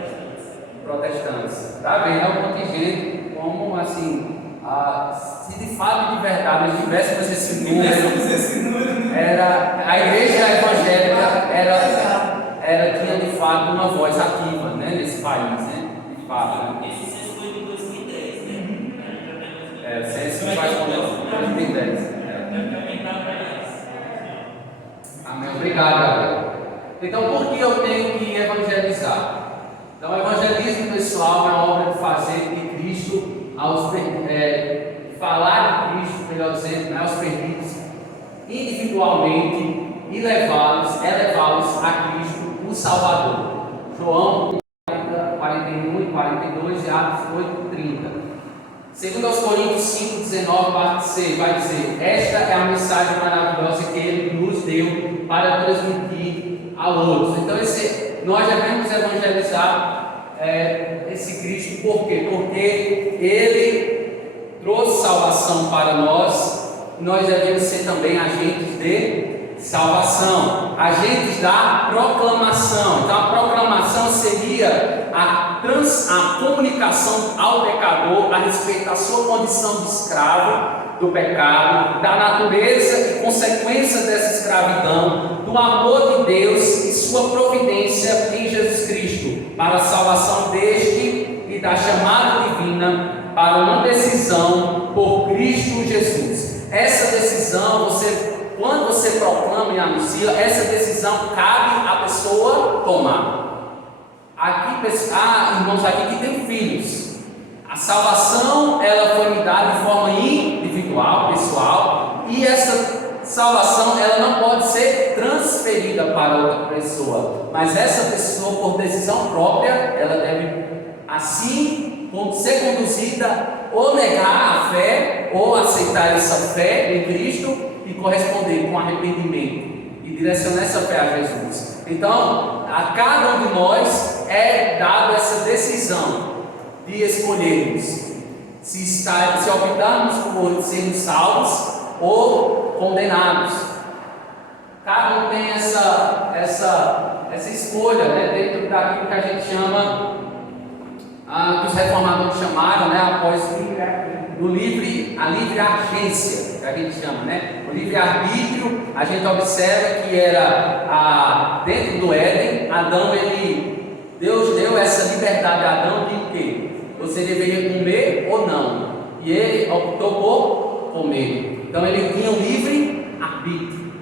protestantes. Está vendo? É um contingente como assim, se de fato e de verdade nós tivéssemos esse número, era, a igreja evangélica tinha de fato uma voz ativa, né, nesse país, né? De fato, né? Esse censo foi de 2010, né? O censo faz com 2010. Amém. Obrigado, Gabriel. Então, por que eu tenho que evangelizar? Então, o evangelismo pessoal é uma obra de fazer de Cristo, falar de Cristo, melhor dizendo, né, aos perdidos, individualmente e elevá-los a Cristo, o Salvador. João 41 e 42 e Atos 8, 30. Segundo aos Coríntios 5, 19, parte C, vai dizer: esta é a mensagem maravilhosa que Ele nos deu para transmitir a outros. Então, nós devemos evangelizar esse Cristo, por quê? Porque Ele trouxe salvação para nós, nós devemos ser também agentes de salvação, agentes da proclamação. Então, a proclamação seria a comunicação ao pecador a respeito da sua condição de escravo do pecado, da natureza e consequência dessa escravidão, do amor de Deus e sua providência em Jesus Cristo, para a salvação deste e da chamada divina para uma decisão por Cristo Jesus. Essa decisão, quando você proclama e anuncia, essa decisão cabe à pessoa tomar. Aqui, irmãos aqui que têm filhos, a salvação ela foi me dada de forma individual, pessoal, e essa salvação ela não pode ser transferida para outra pessoa, mas essa pessoa, por decisão própria, ela deve assim ser conduzida ou negar a fé ou aceitar essa fé em Cristo e corresponder com arrependimento e direcionar essa fé a Jesus. Então, a cada um de nós é dada essa decisão de escolhermos se optarmos por sermos salvos ou condenados. Cada um tem essa escolha, né, dentro daquilo que a gente chama, que os reformadores chamaram, né, após a livre agência, que a gente chama, né? O livre arbítrio. A gente observa que era dentro do Éden, Deus deu essa liberdade a Adão de o quê? Você deveria comer ou não, e ele optou por comer. Então ele tinha um livre arbítrio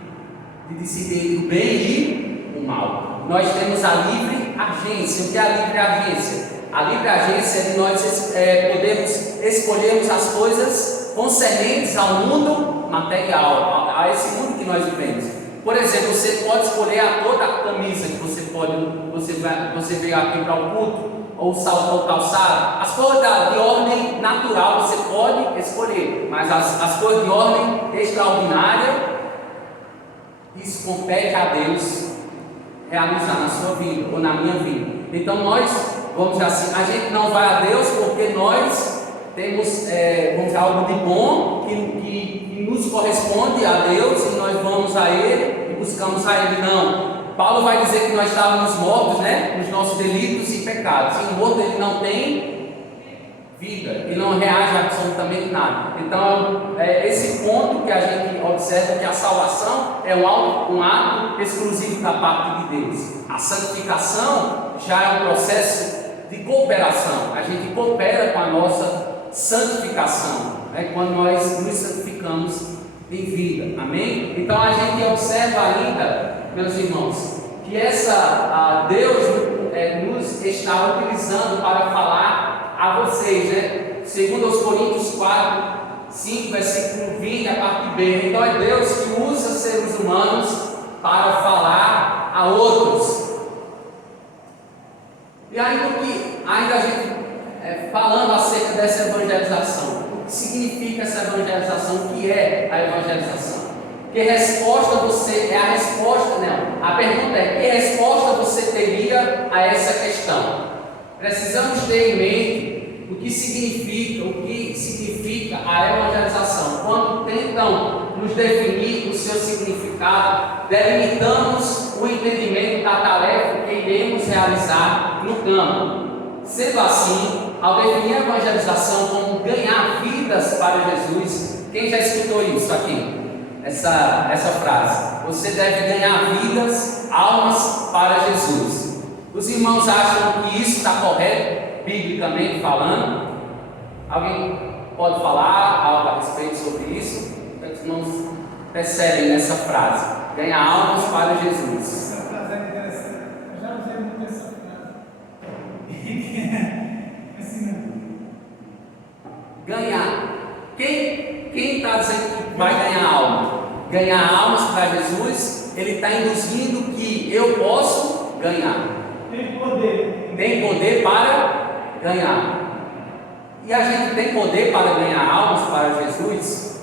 de decidir o bem e o mal. Nós temos a livre agência. O que é a livre agência? A livre agência é de nós podermos escolhermos as coisas concernentes ao mundo material, a esse mundo que nós vivemos. Por exemplo, você pode escolher a cor da camisa que você veio aqui para o culto, ou o salto ou calçado. As cores de ordem natural você pode escolher, mas as cores de ordem extraordinária, isso compete a Deus realizar na sua vida ou na minha vida. Então nós, vamos dizer assim, a gente não vai a Deus porque nós temos vamos dizer, algo de bom que nos corresponde a Deus e nós vamos a Ele e buscamos a Ele. Não. Paulo vai dizer que nós estávamos mortos, né, nos nossos delitos e pecados. E o morto ele não tem vida, ele não reage a absolutamente nada. Então, esse ponto que a gente observa que a salvação é um ato exclusivo da parte de Deus. A santificação já é um processo de cooperação. A gente coopera com a nossa santificação, né, quando nós nos santificamos em vida. Amém? Então a gente observa ainda, meus irmãos, que Deus nos está utilizando para falar a vocês, né? Segundo aos Coríntios 4, 5, versículo 20, a parte B. Então é Deus que usa seres humanos para falar a outros. E ainda a gente falando acerca dessa evangelização, o que significa essa evangelização? O que é a evangelização? Que resposta você, a pergunta é: que resposta você teria a essa questão? Precisamos ter em mente o que significa a evangelização. Quando tentam nos definir o seu significado, delimitamos o entendimento da tarefa que iremos realizar no campo. Sendo assim, ao definir a evangelização como ganhar vidas para Jesus, quem já escutou isso aqui? Essa frase: você deve ganhar vidas, almas para Jesus. Os irmãos acham que isso está correto, biblicamente falando? Alguém pode falar algo a respeito sobre isso? Os irmãos percebem nessa frase: ganhar almas para Jesus. Essa frase é interessante. Eu já usei muito essa frase. Assim, Ganhar. Quem está dizendo que vai ganhar alma? Ganhar almas para Jesus, ele está induzindo que eu posso ganhar. tem poder. Tem poder para ganhar. E a gente tem poder para ganhar almas para Jesus?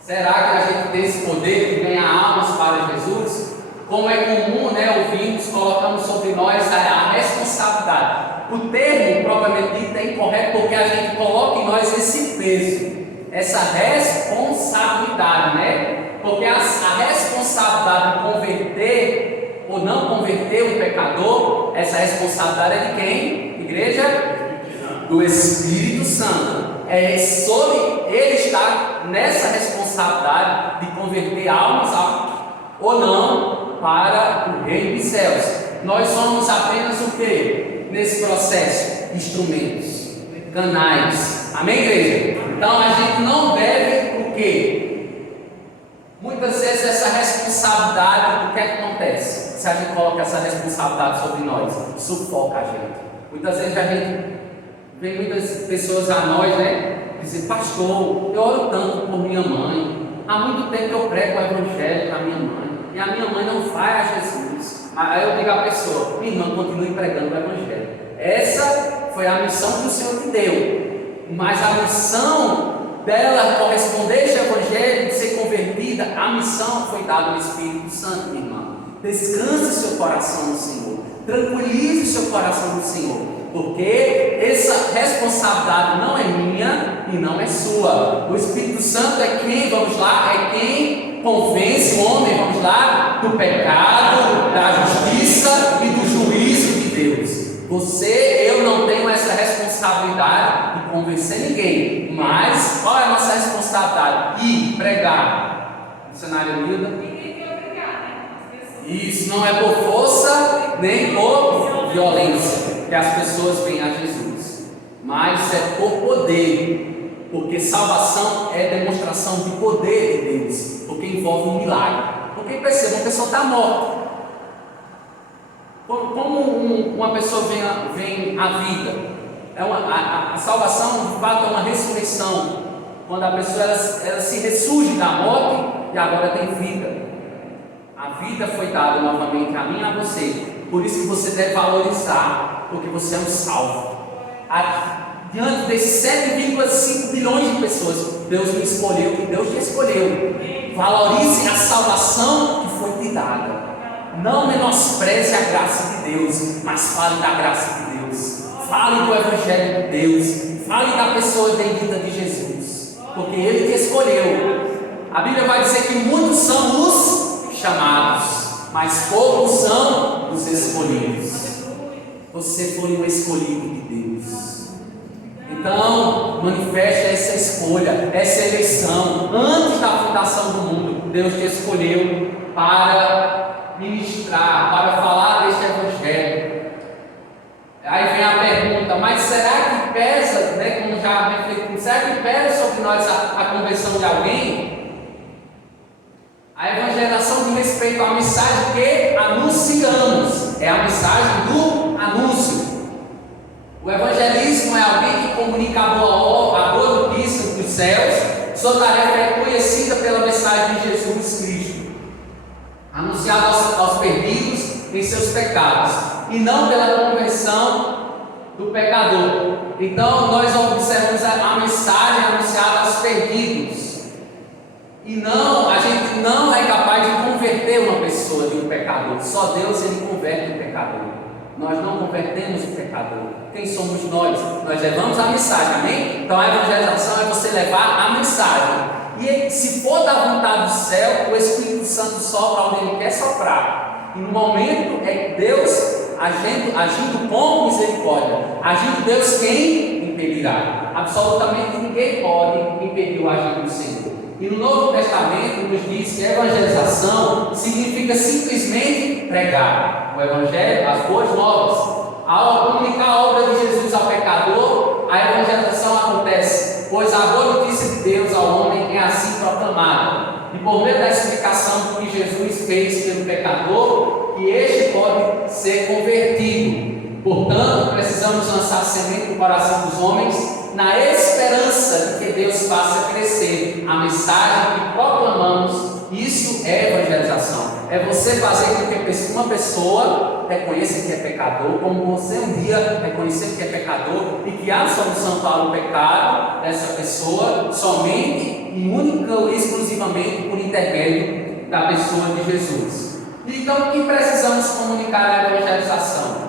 Será que a gente tem esse poder de ganhar almas para Jesus? Como é comum, ouvirmos, colocamos sobre nós a responsabilidade. O termo propriamente dito é incorreto porque a gente coloca em nós esse peso, essa responsabilidade, porque a responsabilidade de converter ou não converter o pecador, essa responsabilidade é de quem? Igreja? Do Espírito Santo. É sobre ele estar nessa responsabilidade de converter almas ou não para o reino dos céus. Nós somos apenas o quê? Nesse processo, instrumentos, canais. Amém, igreja? Então a gente não deve o quê? Muitas vezes essa responsabilidade, o que acontece? Se a gente coloca essa responsabilidade sobre nós, sufoca a gente. Muitas vezes a gente vem muitas pessoas a nós, dizer: pastor, eu oro tanto por minha mãe, há muito tempo que eu prego o evangelho para minha mãe, e a minha mãe não vai a Jesus. Aí eu digo à pessoa: minha irmã, continue pregando o evangelho. Essa foi a missão que o Senhor te deu, mas a missão dela corresponder a este evangelho, de ser convertida, a missão foi dada ao Espírito Santo, minha irmã. Descanse seu coração no Senhor, tranquilize seu coração no Senhor, porque essa responsabilidade não é minha e não é sua. O Espírito Santo é quem, é quem convence o homem, do pecado, da justiça e do juízo de Deus. Eu não tenho essa responsabilidade de convencer ninguém, mas qual é a nossa responsabilidade? Ir pregar. Missionária Nilda? Ninguém quer obrigar, Isso não é por força nem por violência que as pessoas vêm a Jesus, mas é por poder, porque salvação é demonstração de poder de Deus, porque envolve um milagre. Porque perceba, uma pessoa está morta. Como uma pessoa vem à vida? A salvação de fato é uma ressurreição, quando a pessoa ela se ressurge da morte e agora tem vida. A vida foi dada novamente a mim e a você, por isso que você deve valorizar, porque você é um salvo. Diante desses 7,5 bilhões de pessoas, Deus me escolheu e Deus te escolheu. Valorize a salvação que foi te dada. Não menospreze a graça de Deus, mas fale da graça de Deus. Fale do Evangelho de Deus. Fale da pessoa bendita de Jesus, porque Ele te escolheu. A Bíblia vai dizer que muitos são os chamados, mas poucos são os escolhidos. Você foi um escolhido de Deus. Então, manifeste essa escolha, essa eleição. Antes da fundação do mundo, Deus te escolheu para ministrar, para falar deste evangelho. Aí vem a pergunta: mas será que pesa, como já refletimos, será que pesa sobre nós a conversão de alguém? A evangelização diz respeito à mensagem que anunciamos, é a mensagem do anúncio. O evangelismo é alguém que comunica a boa notícia dos céus. Sua tarefa é conhecida pela mensagem de Jesus Cristo, anunciada aos perdidos em seus pecados. e não pela conversão do pecador. Então nós observamos a mensagem anunciada aos perdidos. E não, a gente não é capaz de converter uma pessoa de um pecador. Só Deus ele converte o pecador. Nós não convertemos o pecador. Quem somos nós? Nós levamos a mensagem, amém? Então a evangelização é você levar a mensagem. E se for da vontade do céu, o Espírito Santo sopra onde ele quer soprar. E no momento é Deus agindo com misericórdia. Agindo Deus, quem impedirá? Absolutamente ninguém pode impedir o agir do Senhor. E no Novo Testamento nos diz que evangelização significa simplesmente pregar o Evangelho, as boas novas. Ao comunicar a obra de Jesus ao pecador, a evangelização acontece, pois a boa notícia de Deus ao homem é assim proclamada. E por meio da explicação do que Jesus fez pelo pecador, que este pode ser convertido. Portanto, precisamos lançar semente no coração dos homens, na esperança de que Deus faça crescer a mensagem que proclamamos. Isso é evangelização. É você fazer com que uma pessoa reconheça que é pecador, como você um dia reconheceu que é pecador e que há solução para o pecado dessa pessoa somente e única e exclusivamente por intermédio da pessoa de Jesus. Então, o que precisamos comunicar na evangelização?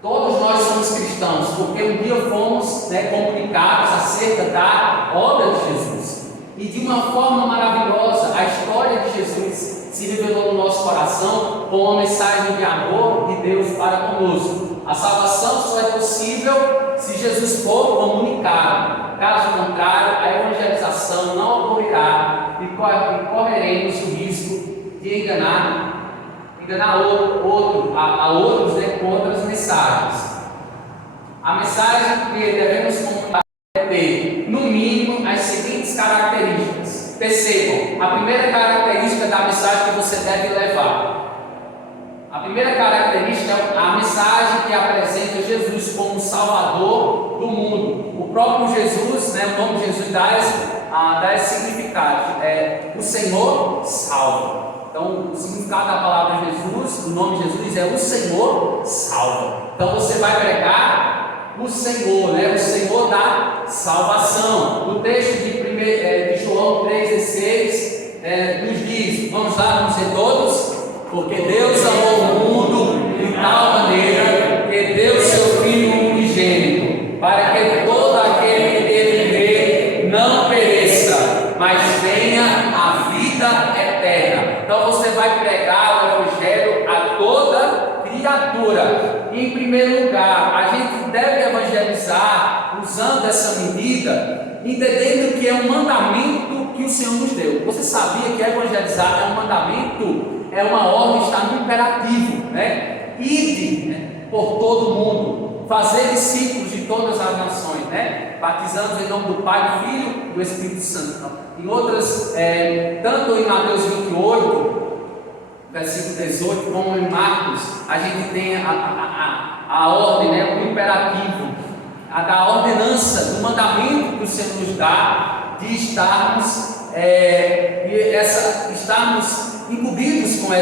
Todos nós somos cristãos, porque um dia fomos comunicados acerca da obra de Jesus. E de uma forma maravilhosa, a história de Jesus se revelou no nosso coração com uma mensagem de amor de Deus para conosco. A salvação só é possível se Jesus for comunicado. Caso contrário, a evangelização não ocorrerá e correremos o risco de enganar outros com outras mensagens. A mensagem que devemos comunicar é ter, no mínimo, as seguintes características. Percebam, a primeira característica da mensagem que você deve levar. A primeira característica é a mensagem que apresenta Jesus como Salvador do mundo. O próprio Jesus, o nome de Jesus dá esse significado. O Senhor salva. Então, o significado da palavra Jesus, o nome Jesus é o Senhor salva. Então, você vai pregar o Senhor, o Senhor da salvação. O texto de João 3,16 nos diz, vamos lá, vamos dizer todos, porque Deus amou o mundo de tal maneira que deu seu Filho unigênito, para que todo aquele que nele crê não pereça, mas tenha a vida eterna. Então você vai pregar o Evangelho a toda criatura. Em primeiro lugar, a gente deve evangelizar usando essa medida, entendendo que é um mandamento que o Senhor nos deu. Você sabia que evangelizar é um mandamento, é uma ordem, está no imperativo, Ide, por todo mundo, fazer discípulos de todas as nações, batizando em nome do Pai, do Filho e do Espírito Santo. Em outras, tanto em Mateus 28, versículo 18, como em Marcos, a gente tem a ordem, o imperativo, a da ordenança, do mandamento que o Senhor nos dá, de estarmos incumbidos com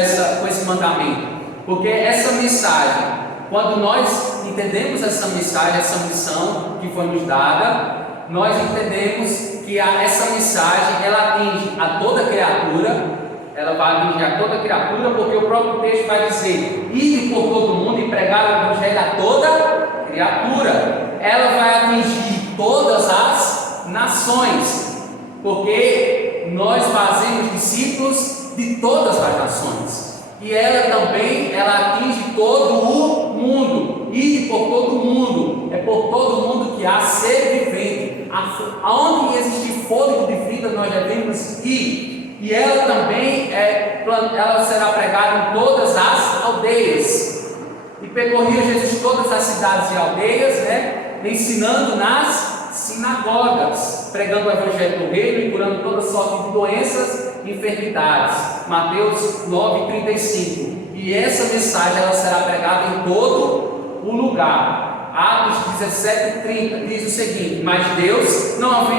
esse mandamento. Porque essa mensagem, quando nós entendemos essa mensagem, essa missão que foi nos dada, nós entendemos que essa mensagem, ela atinge a toda criatura. Ela vai atingir a toda criatura, porque o próprio texto vai dizer: ide por todo mundo e pregar o Evangelho a toda criatura. Ela vai atingir todas as nações, porque nós fazemos discípulos de todas as nações. E ela também, ela atinge todo o mundo. Ide por todo mundo, é por todo mundo que há ser vivente. Aonde existir fôlego de vida, nós devemos ir. E ela também ela será pregada em todas as aldeias. E percorria Jesus todas as cidades e aldeias, ensinando nas sinagogas, pregando o Evangelho do Reino e curando toda sorte de doenças e enfermidades. Mateus 9,35. E essa mensagem ela será pregada em todo o lugar. Atos 17,30 diz o seguinte: mas Deus, não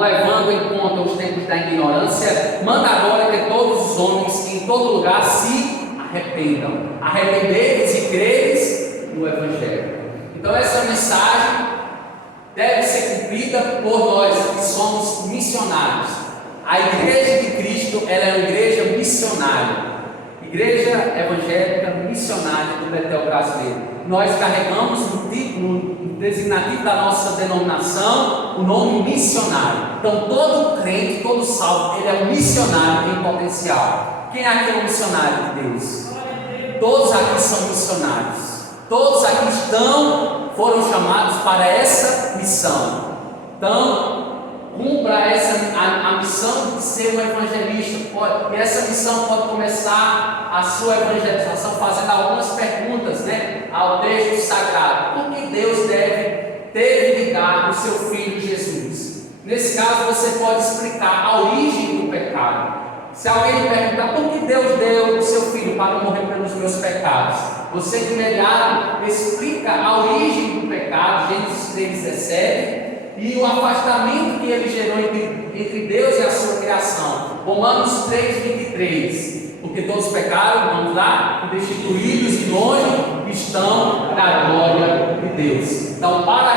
levando em conta os tempos da ignorância, manda agora que todos os homens em todo lugar se arrependam. arrependei-vos e credes no Evangelho. Então essa mensagem deve ser cumprida por nós que somos missionários. A igreja de Cristo, ela é uma igreja missionária. Igreja evangélica missionária do Betel brasileiro. Nós carregamos no designativo da nossa denominação o nome missionário. Então todo crente, todo salvo, ele é um missionário em potencial. Quem aqui é um missionário de Deus? Todos aqui são missionários. Todos aqui foram chamados para essa missão. Então, cumpra a missão de ser um evangelista. E essa missão pode começar a sua evangelização fazendo algumas perguntas, ao texto sagrado. Por que Deus teve de dar o seu Filho Jesus? Nesse caso, você pode explicar a origem do pecado. Se alguém lhe perguntar por que Deus deu o seu Filho para morrer pelos meus pecados, você de imediato explica a origem do pecado, Gênesis 3,17, e o afastamento que ele gerou entre Deus e a sua criação, Romanos 3,23, porque todos pecaram, vamos lá, destituídos e longe estão da glória de Deus. Então, para a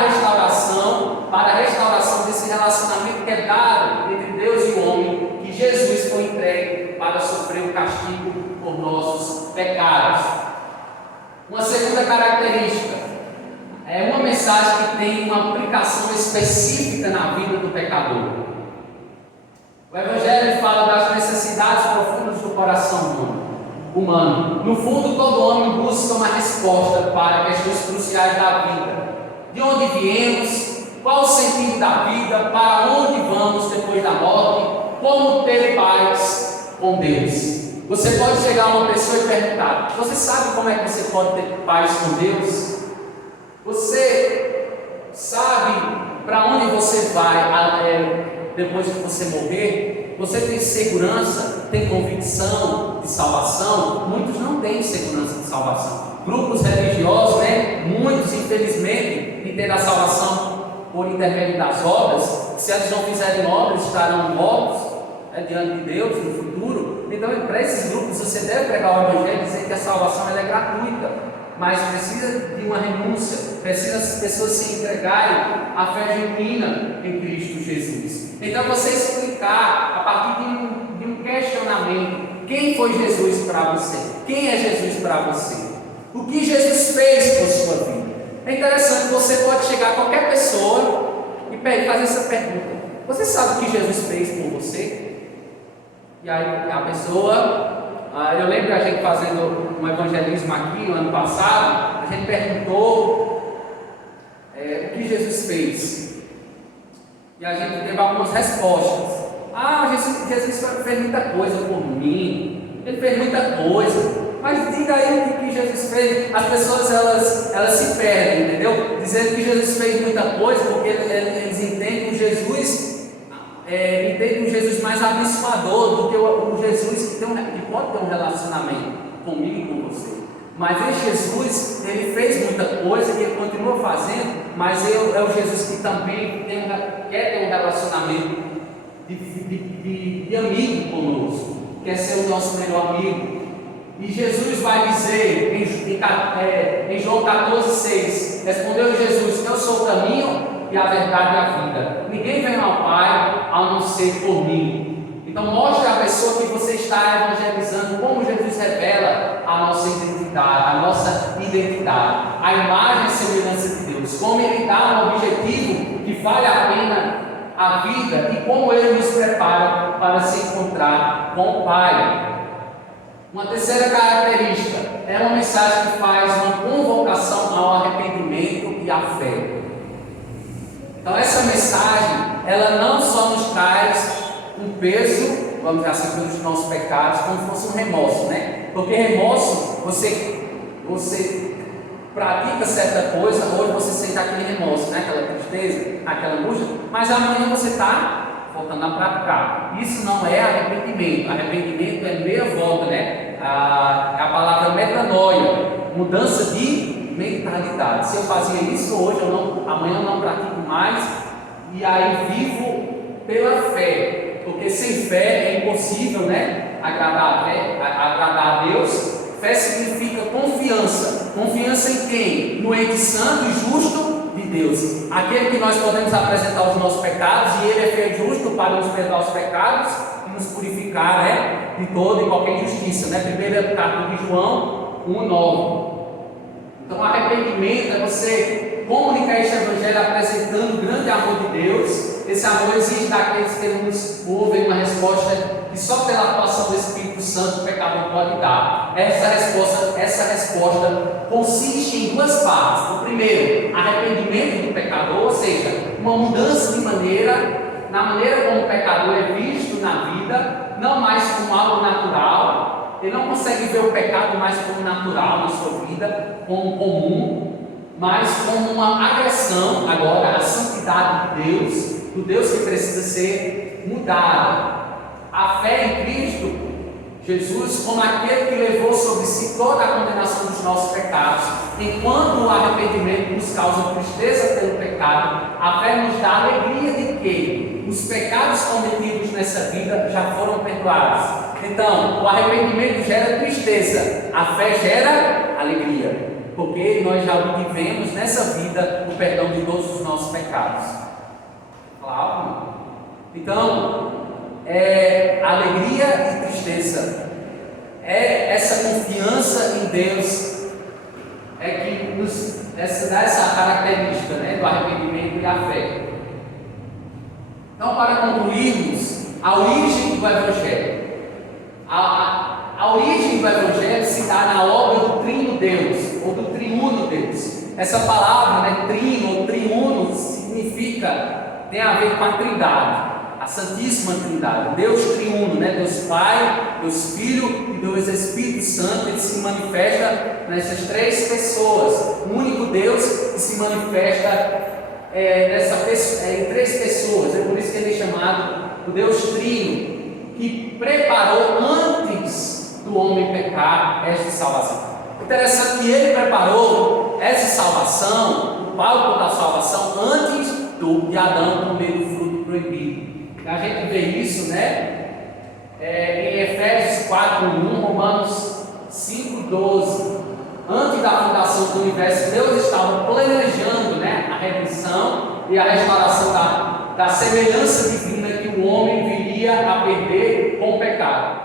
restauração desse relacionamento quebrado entre Deus e o homem, que Jesus foi entregue para sofrer o castigo por nossos pecados. Uma segunda característica é uma mensagem que tem uma aplicação específica na vida do pecador. O Evangelho fala das necessidades profundas do coração humano. No fundo, todo homem busca uma resposta para questões cruciais da vida. De onde viemos? Qual o sentido da vida? Para onde vamos depois da morte? Como ter paz com Deus? Você pode chegar a uma pessoa e perguntar: você sabe como é que você pode ter paz com Deus? Você sabe para onde você vai depois que você morrer? Você tem segurança, tem convicção de salvação? Muitos não têm segurança de salvação. Grupos religiosos, muitos infelizmente, de ter a salvação por intermédio das obras. Se eles não fizerem obras, estarão mortos diante de Deus no futuro. Então, para esses grupos, você deve pregar o Evangelho e dizer que a salvação ela é gratuita, mas precisa de uma renúncia, precisa as pessoas se entregarem à fé genuína em Cristo Jesus. Então, você explicar a partir de um questionamento: quem foi Jesus para você? Quem é Jesus para você? O que Jesus fez por sua vida? É interessante, você pode chegar a qualquer pessoa e fazer essa pergunta: você sabe o que Jesus fez por você? E aí a pessoa, eu lembro a gente fazendo um evangelismo aqui no ano passado, a gente perguntou o que Jesus fez. E a gente teve algumas respostas. Jesus fez muita coisa por mim, ele fez muita coisa. Mas diga aí o que Jesus fez. As pessoas elas se perdem, entendeu? Dizendo que Jesus fez muita coisa, porque eles entendem um Jesus mais abençoador do que o Jesus que pode ter um relacionamento comigo e com você. Mas esse Jesus, ele fez muita coisa e ele continua fazendo, mas é o Jesus que também quer ter um relacionamento de amigo conosco, quer ser o nosso melhor amigo. E Jesus vai dizer em João 14,6: respondeu Jesus: eu sou o caminho e a verdade e a vida. Ninguém vem ao Pai a não ser por mim. Então mostre à pessoa que você está evangelizando como Jesus revela a nossa identidade, a imagem e semelhança de Deus, como Ele dá um objetivo que vale a pena a vida e como Ele nos prepara para se encontrar com o Pai. Uma terceira característica é uma mensagem que faz uma convocação ao arrependimento e à fé. Então essa mensagem, ela não só nos traz um peso, vamos dizer assim, pelos nossos pecados, como se fosse um remorso, Porque remorso, você pratica certa coisa, hoje você sente aquele remorso, Aquela tristeza, aquela angústia, mas amanhã você está voltando a praticar. Isso não é arrependimento. Arrependimento é meia volta, a palavra metanoia, mudança de mentalidade. Se eu fazia isso hoje, amanhã eu não pratico mais, e aí vivo pela fé, porque sem fé é impossível, agradar a Deus. Fé significa confiança. Confiança em quem? No ente santo e justo de Deus. Aquele que nós podemos apresentar os nossos pecados e Ele é fiel e justo para nos perdoar os pecados e nos purificar, né, de toda e qualquer injustiça. Né? Primeira carta de João 1,9. Então, arrependimento é você comunicar este evangelho apresentando o grande amor de Deus. Esse amor exige daqueles que nos ouvem uma resposta que só pela atuação do Espírito Santo o pecador pode dar. Essa resposta consiste em duas partes. O primeiro, arrependimento do pecador, ou seja, uma mudança de na maneira como o pecador é visto na vida, não mais como algo natural. Ele não consegue ver o pecado mais como natural na sua vida, como comum, mas como uma agressão agora à santidade de Deus, do Deus que precisa ser mudado. A fé em Cristo Jesus, como aquele que levou sobre si toda a condenação dos nossos pecados, enquanto o arrependimento nos causa tristeza pelo pecado, a fé nos dá a alegria de que os pecados cometidos nessa vida já foram perdoados. Então, o arrependimento gera tristeza, a fé gera alegria, porque nós já obtivemos nessa vida o perdão de todos os nossos pecados. Claro. Então, alegria e tristeza, essa confiança em Deus que nos dá essa característica, né, do arrependimento e a fé. Então, para concluirmos, a origem do Evangelho. A origem do Evangelho se dá na obra do Trino Deus, ou do Triuno Deus. Essa palavra, né, trino ou triuno, tem a ver com a Trindade, a Santíssima Trindade, Deus triuno, né? Deus Pai, Deus Filho e Deus Espírito Santo. Ele se manifesta nessas três pessoas, o único Deus que se manifesta em três pessoas. É por isso que ele é chamado o Deus Trino, que preparou antes do homem pecar esta salvação. Interessante que ele preparou essa salvação, o palco da salvação, antes de Adão comer o fruto proibido. A gente vê isso, né, em Efésios 4:1, Romanos 5:12. Antes da fundação do universo, Deus estava planejando, né, a redenção e a restauração da semelhança divina que o homem viria a perder com o pecado.